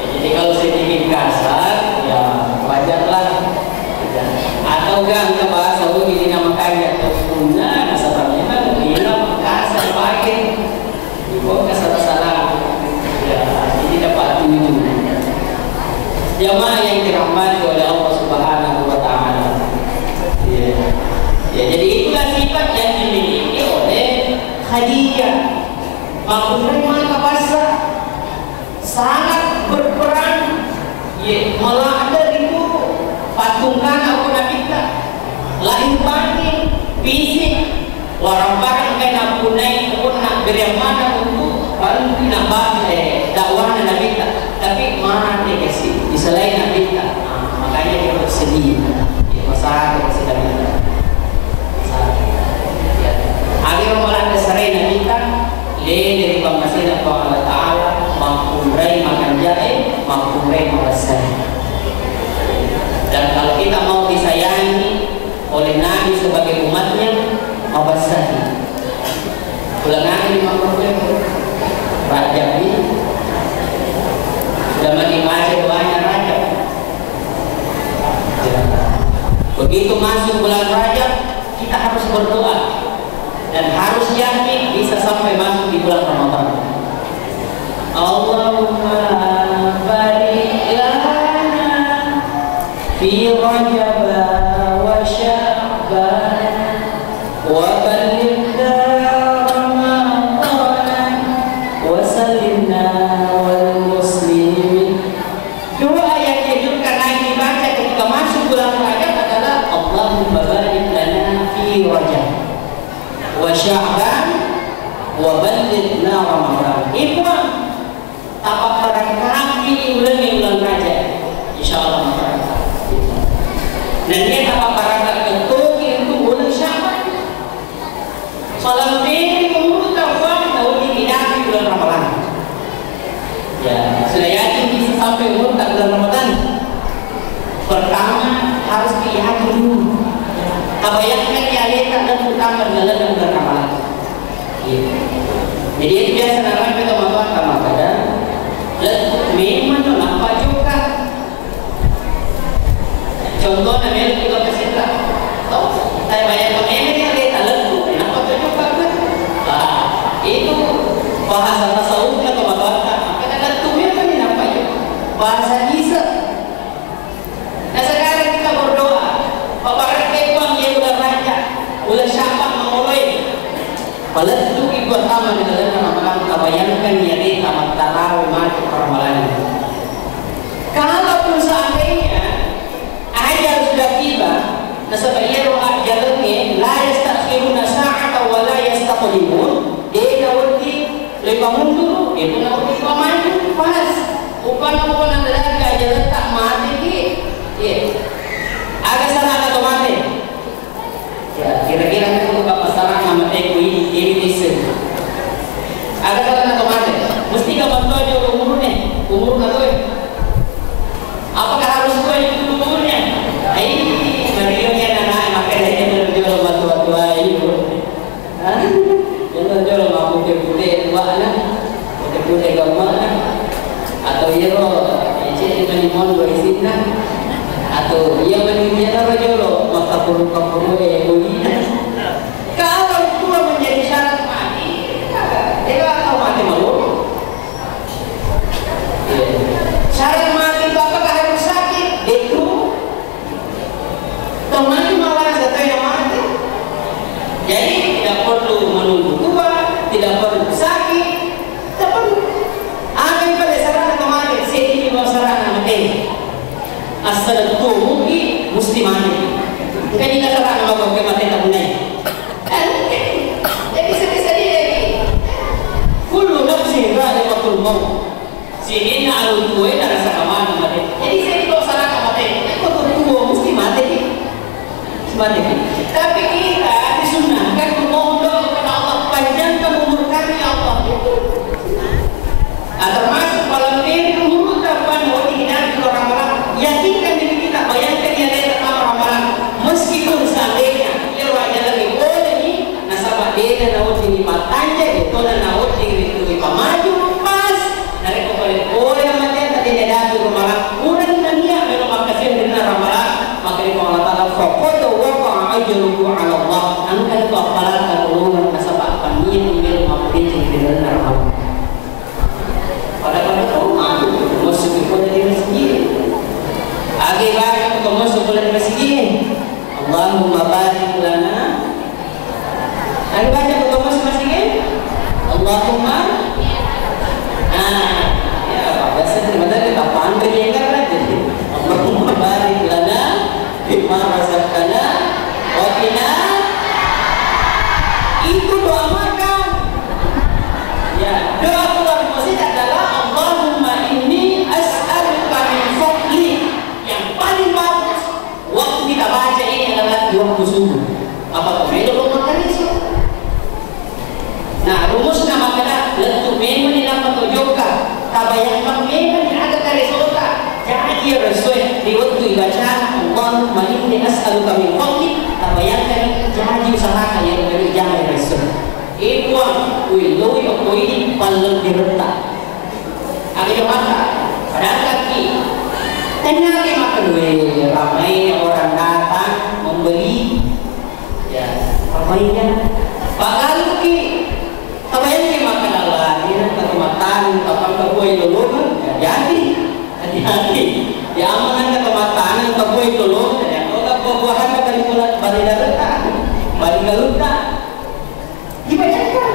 Jadi kalau sedikit kasar ya wajarlah. Atau enggak bahasa ini nama kaya atau punah nasabahnya kan bilang kasar pakai. Ibu kasar salah. Ya ini dapat tunjuk. Jamaah yang dirahmati oleh Allah Subhanahu wa taala. Ya. Ya, jadi itulah sifat yang dimiliki oleh Khadijah. Maksudnya mana bahasa sangat berperan. Ya, malah ada itu patungkan aku nabita. Lahir batin, fisik, warampakan kena punai pun nak beriaman untuk paling tidak dakwah nabita. Tapi mana dia kasih di selain nabita. Makanya dia bersedih. Ya, masalah sedang ada. Akhirnya malah keserai nabita. Le dari pangkasinan Allah Ta'ala mampurai makan jahe, mampurai merasa. Dan kalau kita mau disayangi oleh Nabi sebagai umatnya, mabasahi. Ulangan ini mampurai Rajab ini sudah makin baca doanya Rajab. Begitu masuk bulan Rajab, kita harus berdoa dan harus yakin bisa sampai masuk di bulan Ramadan. Allahumma barik lana fi Rajab wa Sya'ban wa ballighna Ramadan wa sallimna wal muslimin. Doa yang dianjurkan lagi dibaca ketika masuk bulan Rajab adalah Allahumma barik lana fi Rajab wa Sya'ban wa ballighna Ramadan. Ikhwan, tapak barangkali bulan Rajab insyaallah masyarakat. Dan dia tapak barangkali itu bulan Sya'ban. Salam ini umur tahun tidak di bulan Ramadan. Ya, sudah yakin bisa sampai umur bulan Ramadan. Pertama harus diyakini dulu. Tabayakkan realita dan utama dalam bulan Ramadan. Jadi itu biasa namanya kita makan sama kadang. Memang apa juga. Contoh namanya kita kesinta. Tahu? Saya bayar pemain realita lalu kenapa juga kan? Itu bahasa tasawuf atau bahasa. Kadang-kadang tuh memang ini apa ya? Bahasa Isa. Nah sekarang kita berdoa. Bapak Rekebang yang udah raja, udah siapa mengoleh. Padahal itu ibu pertama di dalam Ramadan. Bayangkan ya dia tamat tarawih mati ramalan. Kalaupun seandainya ajal sudah tiba, nasabaya roh ajalnya la yastakhiruna sa'ata wa la yastaqdimun. Dia nawati lepas mundur, dia pun nawati maju pas. Bukan adalah ajal tak mati dia. Agak salah atau mati? Ya, kira-kira itu masalah nama teku ini disen. Agak salah atau mati? Mesti kau bantu aja umur kau. Apakah harus kau itu umurnya? Marianya anak makanya dia berjual batu-batu itu. Dia berjual mampu putih dua anak, putih gambar, atau hero, ini limon dua isinya. Atau ia meninggalnya rajolo maka puru-puru boleh. Kalau tua menjadi syarat mati, dia akan mati malu. Syarat mati itu apakah harus sakit? Itu teman malah setelah mati. Jadi tidak perlu menunggu tua, tidak perlu sakit, tidak perlu. Apa yang pada syarat kemarin? Sedih di bawah syarat mati. Asal itu mungkin musliman. Kan ini salah nama bapak mati tak punai. Jadi sedih-sedih lagi. Kullu nafsin dha'iqatul maut. Sini alu tuwe darah sakaman mati. Jadi saya kalau salah mati, kok tua mesti mati. Mati. Tapi kita disunahkan memohon doa kepada Allah panjangkan umur kami ya Allah. Termasuk malam ini umur kapan mau dihidup orang-orang yakinkan diri kita bayangkan tawakkalu 'ala Allah, angkat kepala kalungan nasabak panin ingin mapri dengan Allah. Pada tahu masuk ke dalam masjid. Akibat masuk ke dalam masjid. Allahumma barik lana. Ada baca ke masuk masjid? Allahumma ya bahasa terima kasih apaan berjengkel aja. Allahumma barik lana bima razaqtana wa qina. Itu doa makan. Ya, doa keluar masjid adalah Allahumma inni as'aluka min fadli. Yang paling bagus waktu kita baca ini adalah di waktu subuh. Apa itu makan itu? Nah, rumusnya makanya lentuk memang dapat tunjukkan tabayang memang ada karisota. Jadi Rasul di waktu baca Allahumma inni as'aluka min fadli, tabayangkan jadi usaha yang berjalan Rasul. Itu wiloi ini paling diretak. Akhirnya mata pada kaki. Ternyata makan ramai orang datang membeli. Ya, ramainya. Bakal ki tabayang makan Allah ini kematan kapan kau dulu jadi hati-hati ya amanah kematan kau dulu dan kalau buahan dari bulan balik datang balik galuta dibayangkan.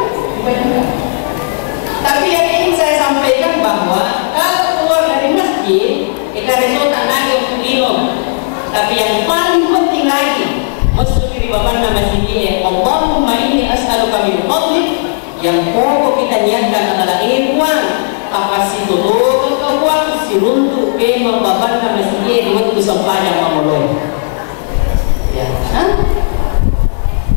Tapi yang ingin saya sampaikan bahwa kalau keluar dari masjid kita resulta lagi untuk minum. Tapi yang paling penting lagi masuk di baban masjid Allahumma inni as'aluka min fadlik. Yang pokok kita niatkan adalah ikhwan kapasitas tutup kekuatan si runtuh ke membaban masjid waktu sepanjang mamuloi. Ya,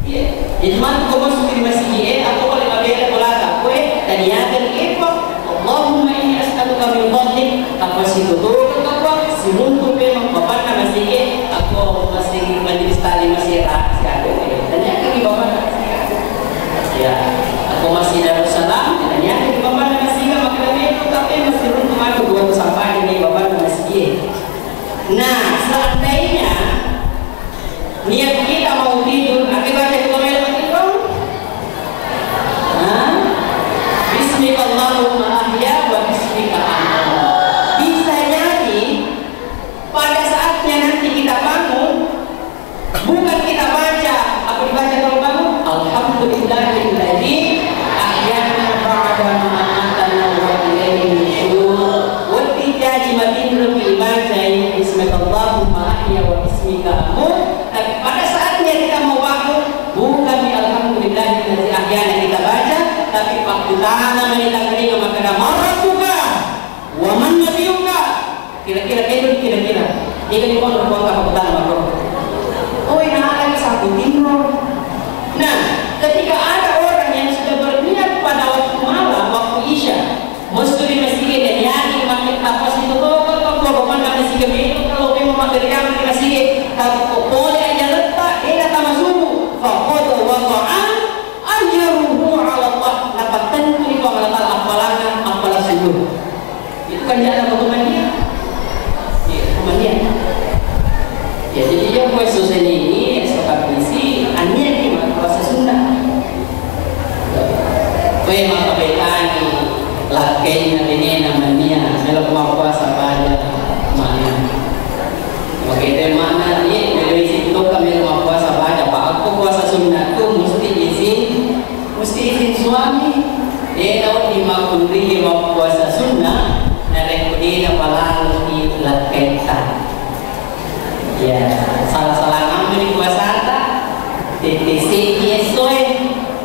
ya. Jadi mana kau masuk di masjid atau boleh mabela kolata kue dan niatkan ikhwan Allahumma inni as'aluka min fadlik kapasitas tutup kekuatan si runtuh ke membaban masjid atau masjid majelis taklim masjid rahasia dan niatkan di baban masjid. Ya. Aku masih Darussalam, dan yang di baban masjid maka itu tapi masih runtuh aku dua sampai di baban masjid. Nah, seandainya niat kita mau tidur, akibat itu mati dong. Bismika Allahumma ahya wa bismika amut. Bisa jadi pada saatnya nanti kita bangun, bukan kita baca, apa dibaca kalau bangun? Alhamdulillahilladzi tapi pada saatnya kita mau bangun bukan di alhamdulillah ahyana kita baca tapi fakutana menitangkari maka marah juga waman nabiyuka kira-kira kira-kira ini di pondok kota fakutana maka oh ini lagi satu timur. Nah ketika ada orang yang sudah berniat pada waktu malam waktu isya mesti di masjid dan yakin makin tapas itu kalau mana masih kami kalau memang material di masjid kalau boleh aja letak dia datang subuh faqad waqa'a ajruhu 'ala Allah dapat tentu di bawah Allah apalangan apalah subuh itu kan jalan hukuman dia ya hukuman dia ya jadi dia khusus ini sebagai isi aneh di puasa sunnah maka betani lakainya ini namanya dalam puasa pada mana begitu mana ini dari situ kami rumah puasa pada pak aku puasa sunnah itu mesti izin suami dia tahu di makundri mau puasa sunnah dari dia palang di lakaitan ya salah-salah ngambil di puasa tak TTC yesoy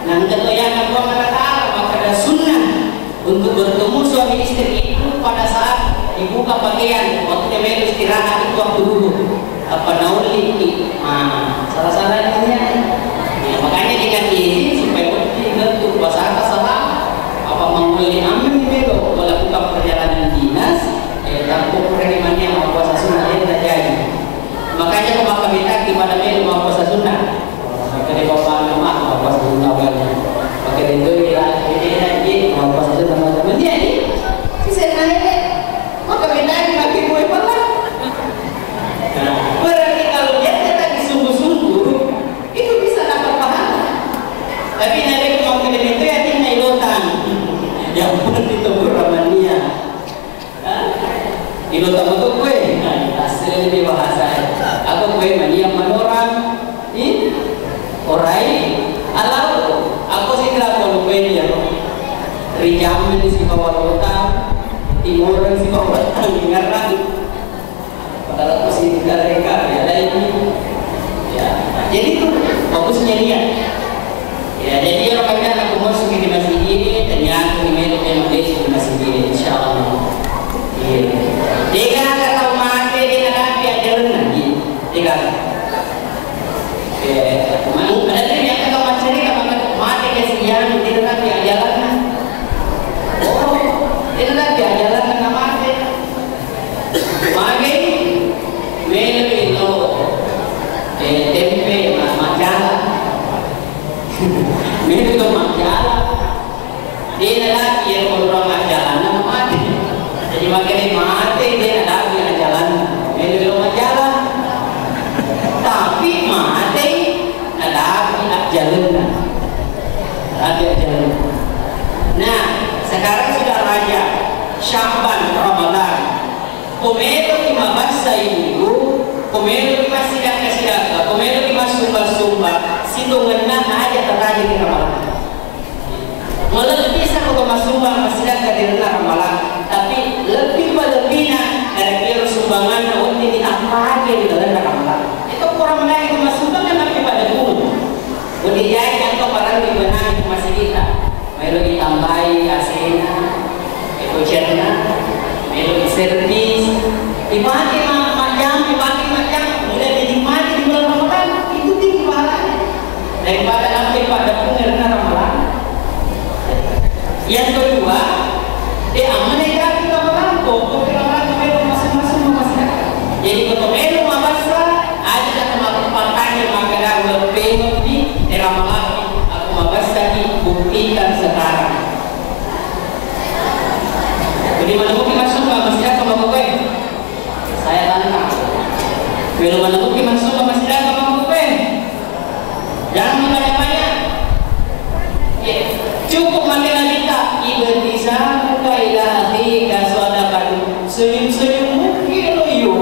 nang ketoyan aku mengatakan maka ada sunnah untuk bertemu suami istri itu pada saat dibuka pakaian waktu dia istirahat itu waktu dulu apa nauli salah-salahnya ya, makanya dikasih izin supaya untuk puasa salah apa menguli aman di belo melakukan perjalanan dinas tanpa perhimannya mau puasa sunnah dia tidak jadi makanya kalau minta kepada belo mau puasa sunnah maka dia bawa nama mau puasa sunnah maka itu dia mau puasa sunnah teman-teman dia ini si saya maka minta lagi gue pernah berarti kalau dia lagi sungguh-sungguh orai alau aku sih kira kalau ya Rijamin si bawah kota timur si bawah dengarkan padahal aku sih mereka ya lagi ya jadi itu bagusnya dia ya jadi orang kata aku masuk di masjid ini ternyata ini memang dia di masjid ini insyaallah dia kata mati dia nak dia jalan lagi dia ada yang kata macam ni kalau mati ke siang dia nak dia jalan dia nak dia jalan dengan mati mati mele itu tempe majalah mele itu majalah dia nak dia orang majalah nama mati jadi makanya mati dia nak dia jalan mele itu majalah tapi mati ada jalan ada jalan. Nah sekarang sudah raja Syaban Ramadan komelo di mabasa ibu komelo di masjid kasidaga komelo di masumba situngan na aja terjadi di Ramadan malah bisa kalau masumba masjid di Ramadan tapi lebih berlebihnya dari biar sumbangan untuk apa aja di dalam Ramadan itu kurang menarik masumba kan tapi pada pun kemudian yang barang dibenahi masih kita melo ditambahi asena ekocerna melo diservis dipakai macam kemudian dinikmati di bulan Ramadan itu tinggi pahalanya daripada sampai pada pengerna Ramadan. Yang kedua amanah kita Ramadan pokok Ramadan melo masing-masing masyarakat jadi kalau melo mabasa ada kemampuannya maka lebih di Ramadan aku mabasa buktikan sekarang. Jadi mana mungkin masuk ke masjid apa bukan? Saya tanya. Bila mana mungkin masuk ke masjid apa bukan? Jangan banyak-banyak. Ya, cukup makan kita ibtisam ka ilahi ka sadaqah. Senyum-senyum mungkin yo.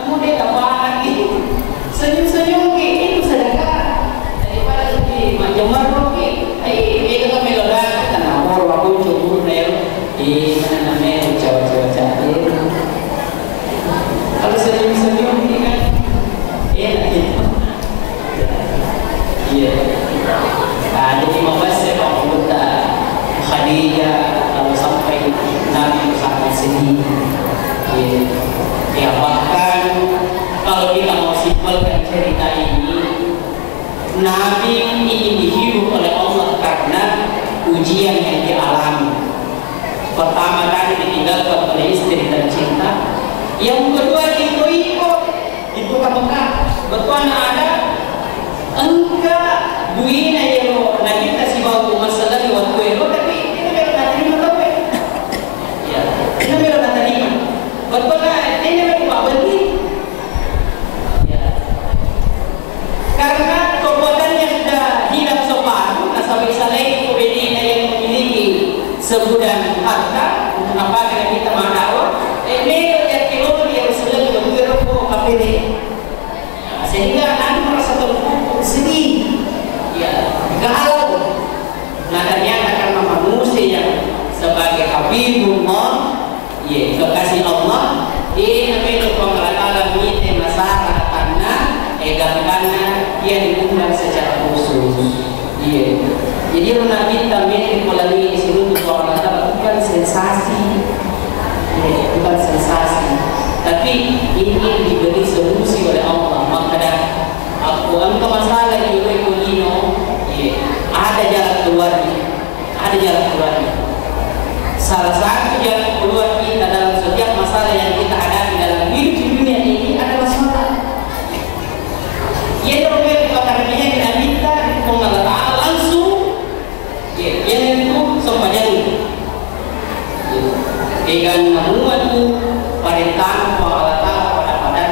Namun dia tak lagi. Senyum-senyum itu sedekah. Daripada macam mana itu kan melodak tanah mor waktu cukup nel di mana namanya cawa-cawa kalau senyum-senyum ini kan enak gitu iya ada 15 anggota Khadijah kalau sampai Nabi sangat sedih ya bahkan kalau kita mau simpelkan cerita ini Nabi ingin dihidup oleh Allah karena ujian yang dialami. Pertama kali ditinggalkan oleh istri dan cinta. Yang kedua ikut Mekah. Betul ada engkau duina yang nak kita si bawa masalah di waktu itu tapi ini baru nak terima tahu ya. Ini baru nak terima. Betul ini baru bawa beli. Ya. Karena sebulan harta apa yang kita mandau ini yang kilo yang sudah berbuat KPD sehingga anda merasa terpukul sedih ya galau nah ternyata karena manusia yang sebagai Habibullah ya kekasih Allah ini namanya pengelakala mite masalah karena karena dia diundang secara khusus iya jadi Nabi tamit melalui seluruh orang kata bukan sensasi, bukan sensasi, tapi ini diberi solusi oleh Allah. Maka aku angkat masalah di Ekolino, ada jalan keluarnya, ada jalan keluarnya. Salah satu jalan keluar kita dalam setiap masalah yang kita hadapi dalam hidup di dunia ini adalah sholat. Ia terkait dengan kita minta Allah Taala langsung. Yang itu sempat jadi dengan memuat perintah Allah Ta'ala pada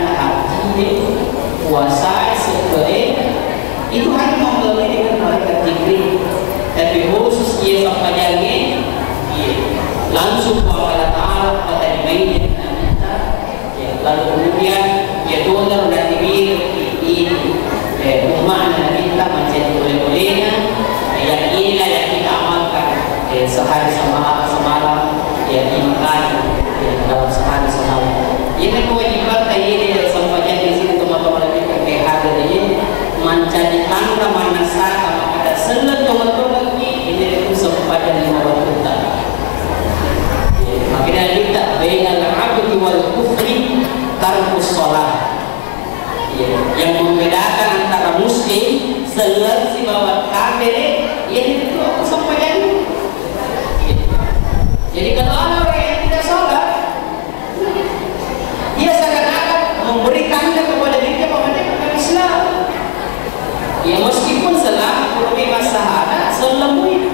Ya meskipun salah kurang masalah selemui,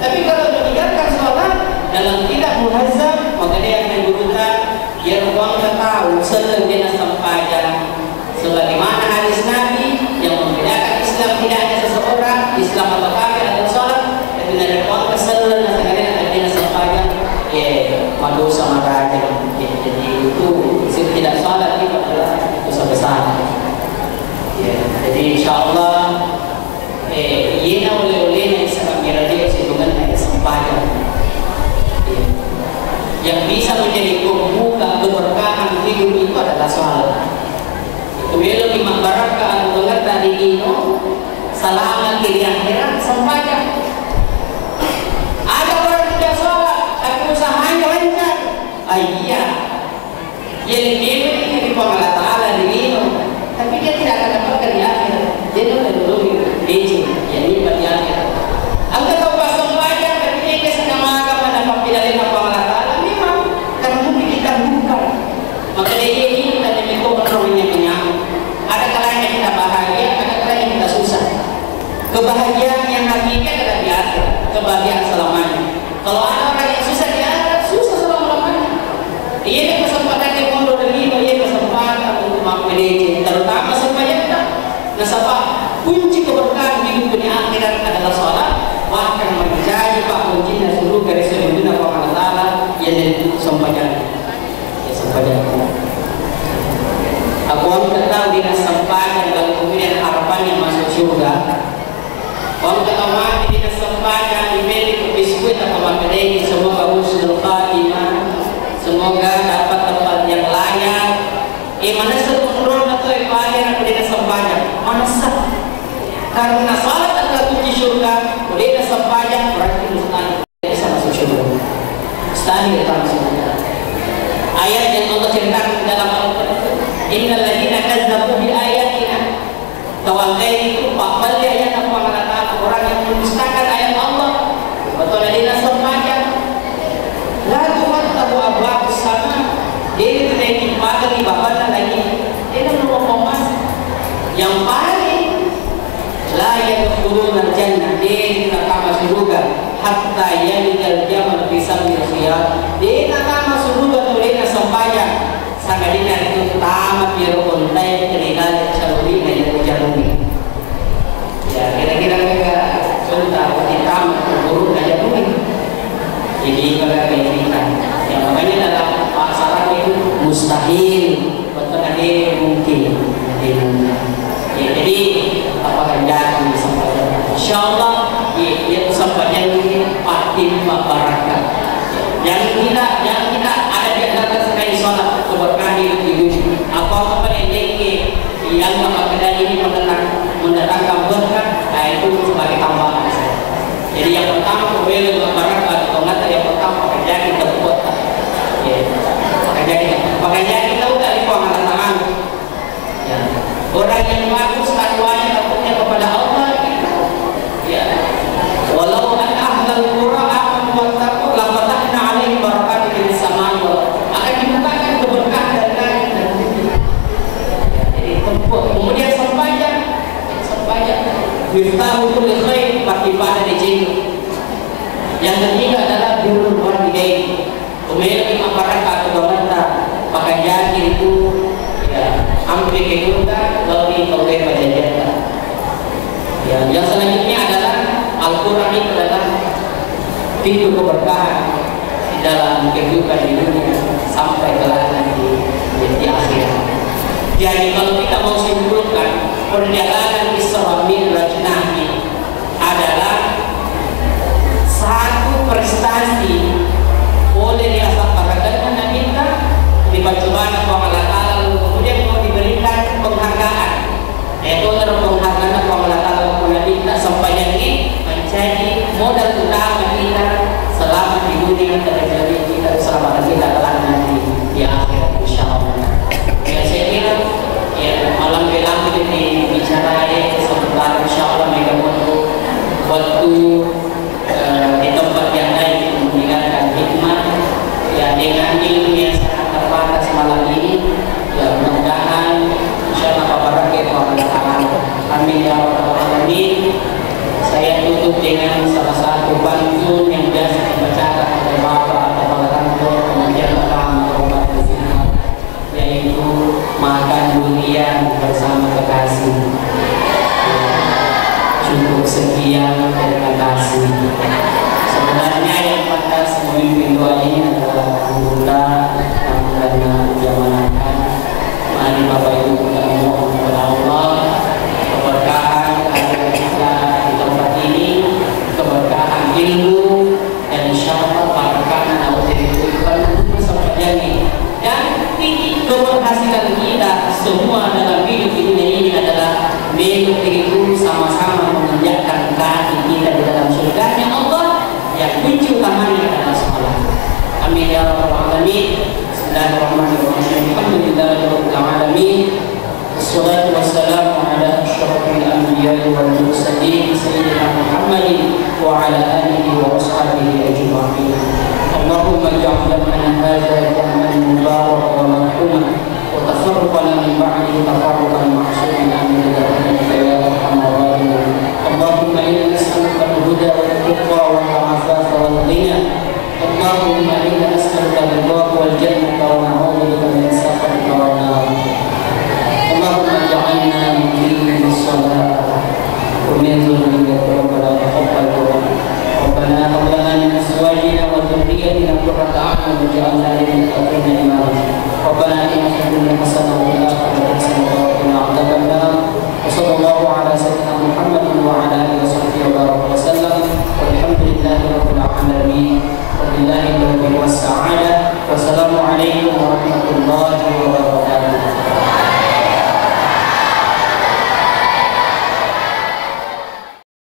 tapi kalau meninggalkan sholat dalam tidak muhazzab, maka dia akan berurutan. Dia ruang tahu selenggena sampaja. Sebagaimana hadis Nabi yang membedakan Islam tidak hanya seseorang, Islam atau kafir atau sholat, tapi dari ruang kesalahan selenggena sampaja. Malu sama raja. Jadi itu tidak sholat itu adalah dosa besar. Jadi insyaallah yena oleh-olehnya sama miraja sebenarnya sampaja. Yang bisa menjadi pembuka keberkahan hidup itu adalah sholat. Itu belum lima barakah mengenai tadi ini selama di akhirat sampaja. Ada orang tidak sholat, tapi usahanya lancar. Iya, yang lebih di Allah Taala di ini, tapi dia tidak akan dapatkan di akhirat. Dia dulu di jadi bagi akhirat. Angkat kau pasang sampaja, tapi dia sedang mengamalkan dan pilihan Allah Taala. Maka dia ini dan demikian berkorbannya menyambut. Ada kalanya kita bahagia, ada kalanya kita susah. Kebahagiaan yang hakiki adalah di akhirat, kebahagiaan selamanya. Kalau ada orang yang susah di akhirat, susah selama-lamanya. Ia ada kesempatan yang mundur ini, ia kesempatan untuk mengamalkan, terutama supaya kita nasabah kunci keberkahan hidup di akhirat adalah sholat. Bahkan menjadi pak kuncinya seluruh dari seluruh Allah Taala yang sampaikan. Aku tidak tahu dia sampaikan lalu kemudian harapannya masuk surga. Kalau kita mati dia sampaikan diberi biskuit atau makanan, semoga husnul khatimah, semoga dapat tempat yang layak. Mana seturun atau ibadah aku dia sampaikan mana sah? Karena salat adalah kunci surga. Kalau dia sampaikan berarti mustahil bisa masuk surga. Mustahil kita masuk surga. Ayat yang Allah ceritakan dalam Al-Quran, innal ladzina kazzabu bi ayatina tawallaitu faqad ayat Allah Taala, orang yang mendustakan ayat Allah betul ladina sampaikan la tufattahu abwaabus sama, dia tidak dibuka di babana lagi, dia belum masuk. Yang paling la yadkhuluna jannah, dia tidak masuk surga hatta yalijal jamal fi samil khiyat, dia tidak masuk surga sampaikan sangadina itu tamat biar kontai kerigal caluri dan jarumi. Ya kira-kira mereka sudah tamat guru dan jarumi. Jadi mereka berikan. Yang namanya dalam masalah itu mustahil, betul ada mungkin. Ya, jadi apakah jadi sampaikan? Insyaallah dia sampaikan ini patim barakah. Yang tidak ada di antara sekali sholat keberkahan hidup. Apa yang tinggi yang mengatakan ini mendatangkan berkah, itu sebagai tambahan. Jadi yang pertama kembali barakah atau ngata yang pertama kerja kita buat. Makanya kita udah di tangan. Ya. Orang yang bagus takwanya takutnya kepada Allah. Ya. Walau an ahlal qura amanu wattaqu la fatahna 'alaihim barakatin minas samai wal akan dibukakan keberkahan dari langit dan bumi. Jadi tempat kemudian sampaikan miftahu kulli khair beribadah di sini. Yang ketiga adalah birrul walidain. Memiliki barakah keberkatan pekerjaan itu hampir kita lebih oleh perjanjian. Yang selanjutnya adalah Al-Quran itu adalah pintu keberkahan di dalam kehidupan di dunia sampai kelak nanti di akhirat. Jadi kalau kita mau simpulkan, perjalanan Isra Mi'raj Nabi adalah satu prestasi oleh diasah peradaban Nabi kita dipercobaan Allah Ta'ala, kemudian mau diberikan penghargaan, yaitu penghargaan Allah Ta'ala Nabi kita sampai ini menjadi modal utama kita selama di dunia dan menjadi kita selama kita kelak nanti di akhirat insyaallah. Ya saya kira ya malam bilang ini bicara sebentar insyaallah mereka waktu di tempat yang lain mendengarkan hikmah ya dengan ilmu yang sangat terbatas malam ini ya mudah-mudahan insyaallah barakatuh. Amin ya rabbal alamin. dengan salah satu pantun yang biasa dibacakan oleh bapak atau kantor kemudian pertama obat berzina, yaitu makan durian bersama kekasih. Cukup sekian, terima kasih. Sebenarnya yang pantas memimpin doa ini adalah Bunda yang diamanahkan. Mari Bapak Ibu kita mohon kepada Allah keberkahan ada kita di tempat ini, keberkahan ilmu, dan insya Allah keberkahan atau kehidupan sampai jadi. Dan keberhasilan kita semua dalam hidup dunia ini adalah hidup itu sama-sama menginjakkan kaki kita di dalam surganya Allah yang kunci utamanya adalah salat. Amin ya rabbal alamin. Bismillahirrahmanirrahim. Alhamdulillahirabbil alamin. Wassalatu wassalamu ala asyrafil anbiya'i wal mursalin sayyidina Muhammadin wa ala alihi wa washabihi ajma'in. Allahumma ij'al jam'ana hadza jam'an mubarakan wa marhuman wa tafarraqana min ba'dihi tafarruqan ma'suman amin ya arhamar rahimin. Allahumma inna nas'aluka al-huda wat-tuqa wal-'afafa wal-ghina. Allahumma inna nas'aluka ridhaka wal jannata wa na'udzu bika min sakhatika wan nar. Allahumma ij'alna muqimin lis-shalah wa min dhurriyyatina rabbana taqabbal du'a. Rabbana hab lana min azwajina wa dhurriyyatina qurrata a'yun waj'alna lil muttaqina imama. Rabbana atina fid dunya hasanah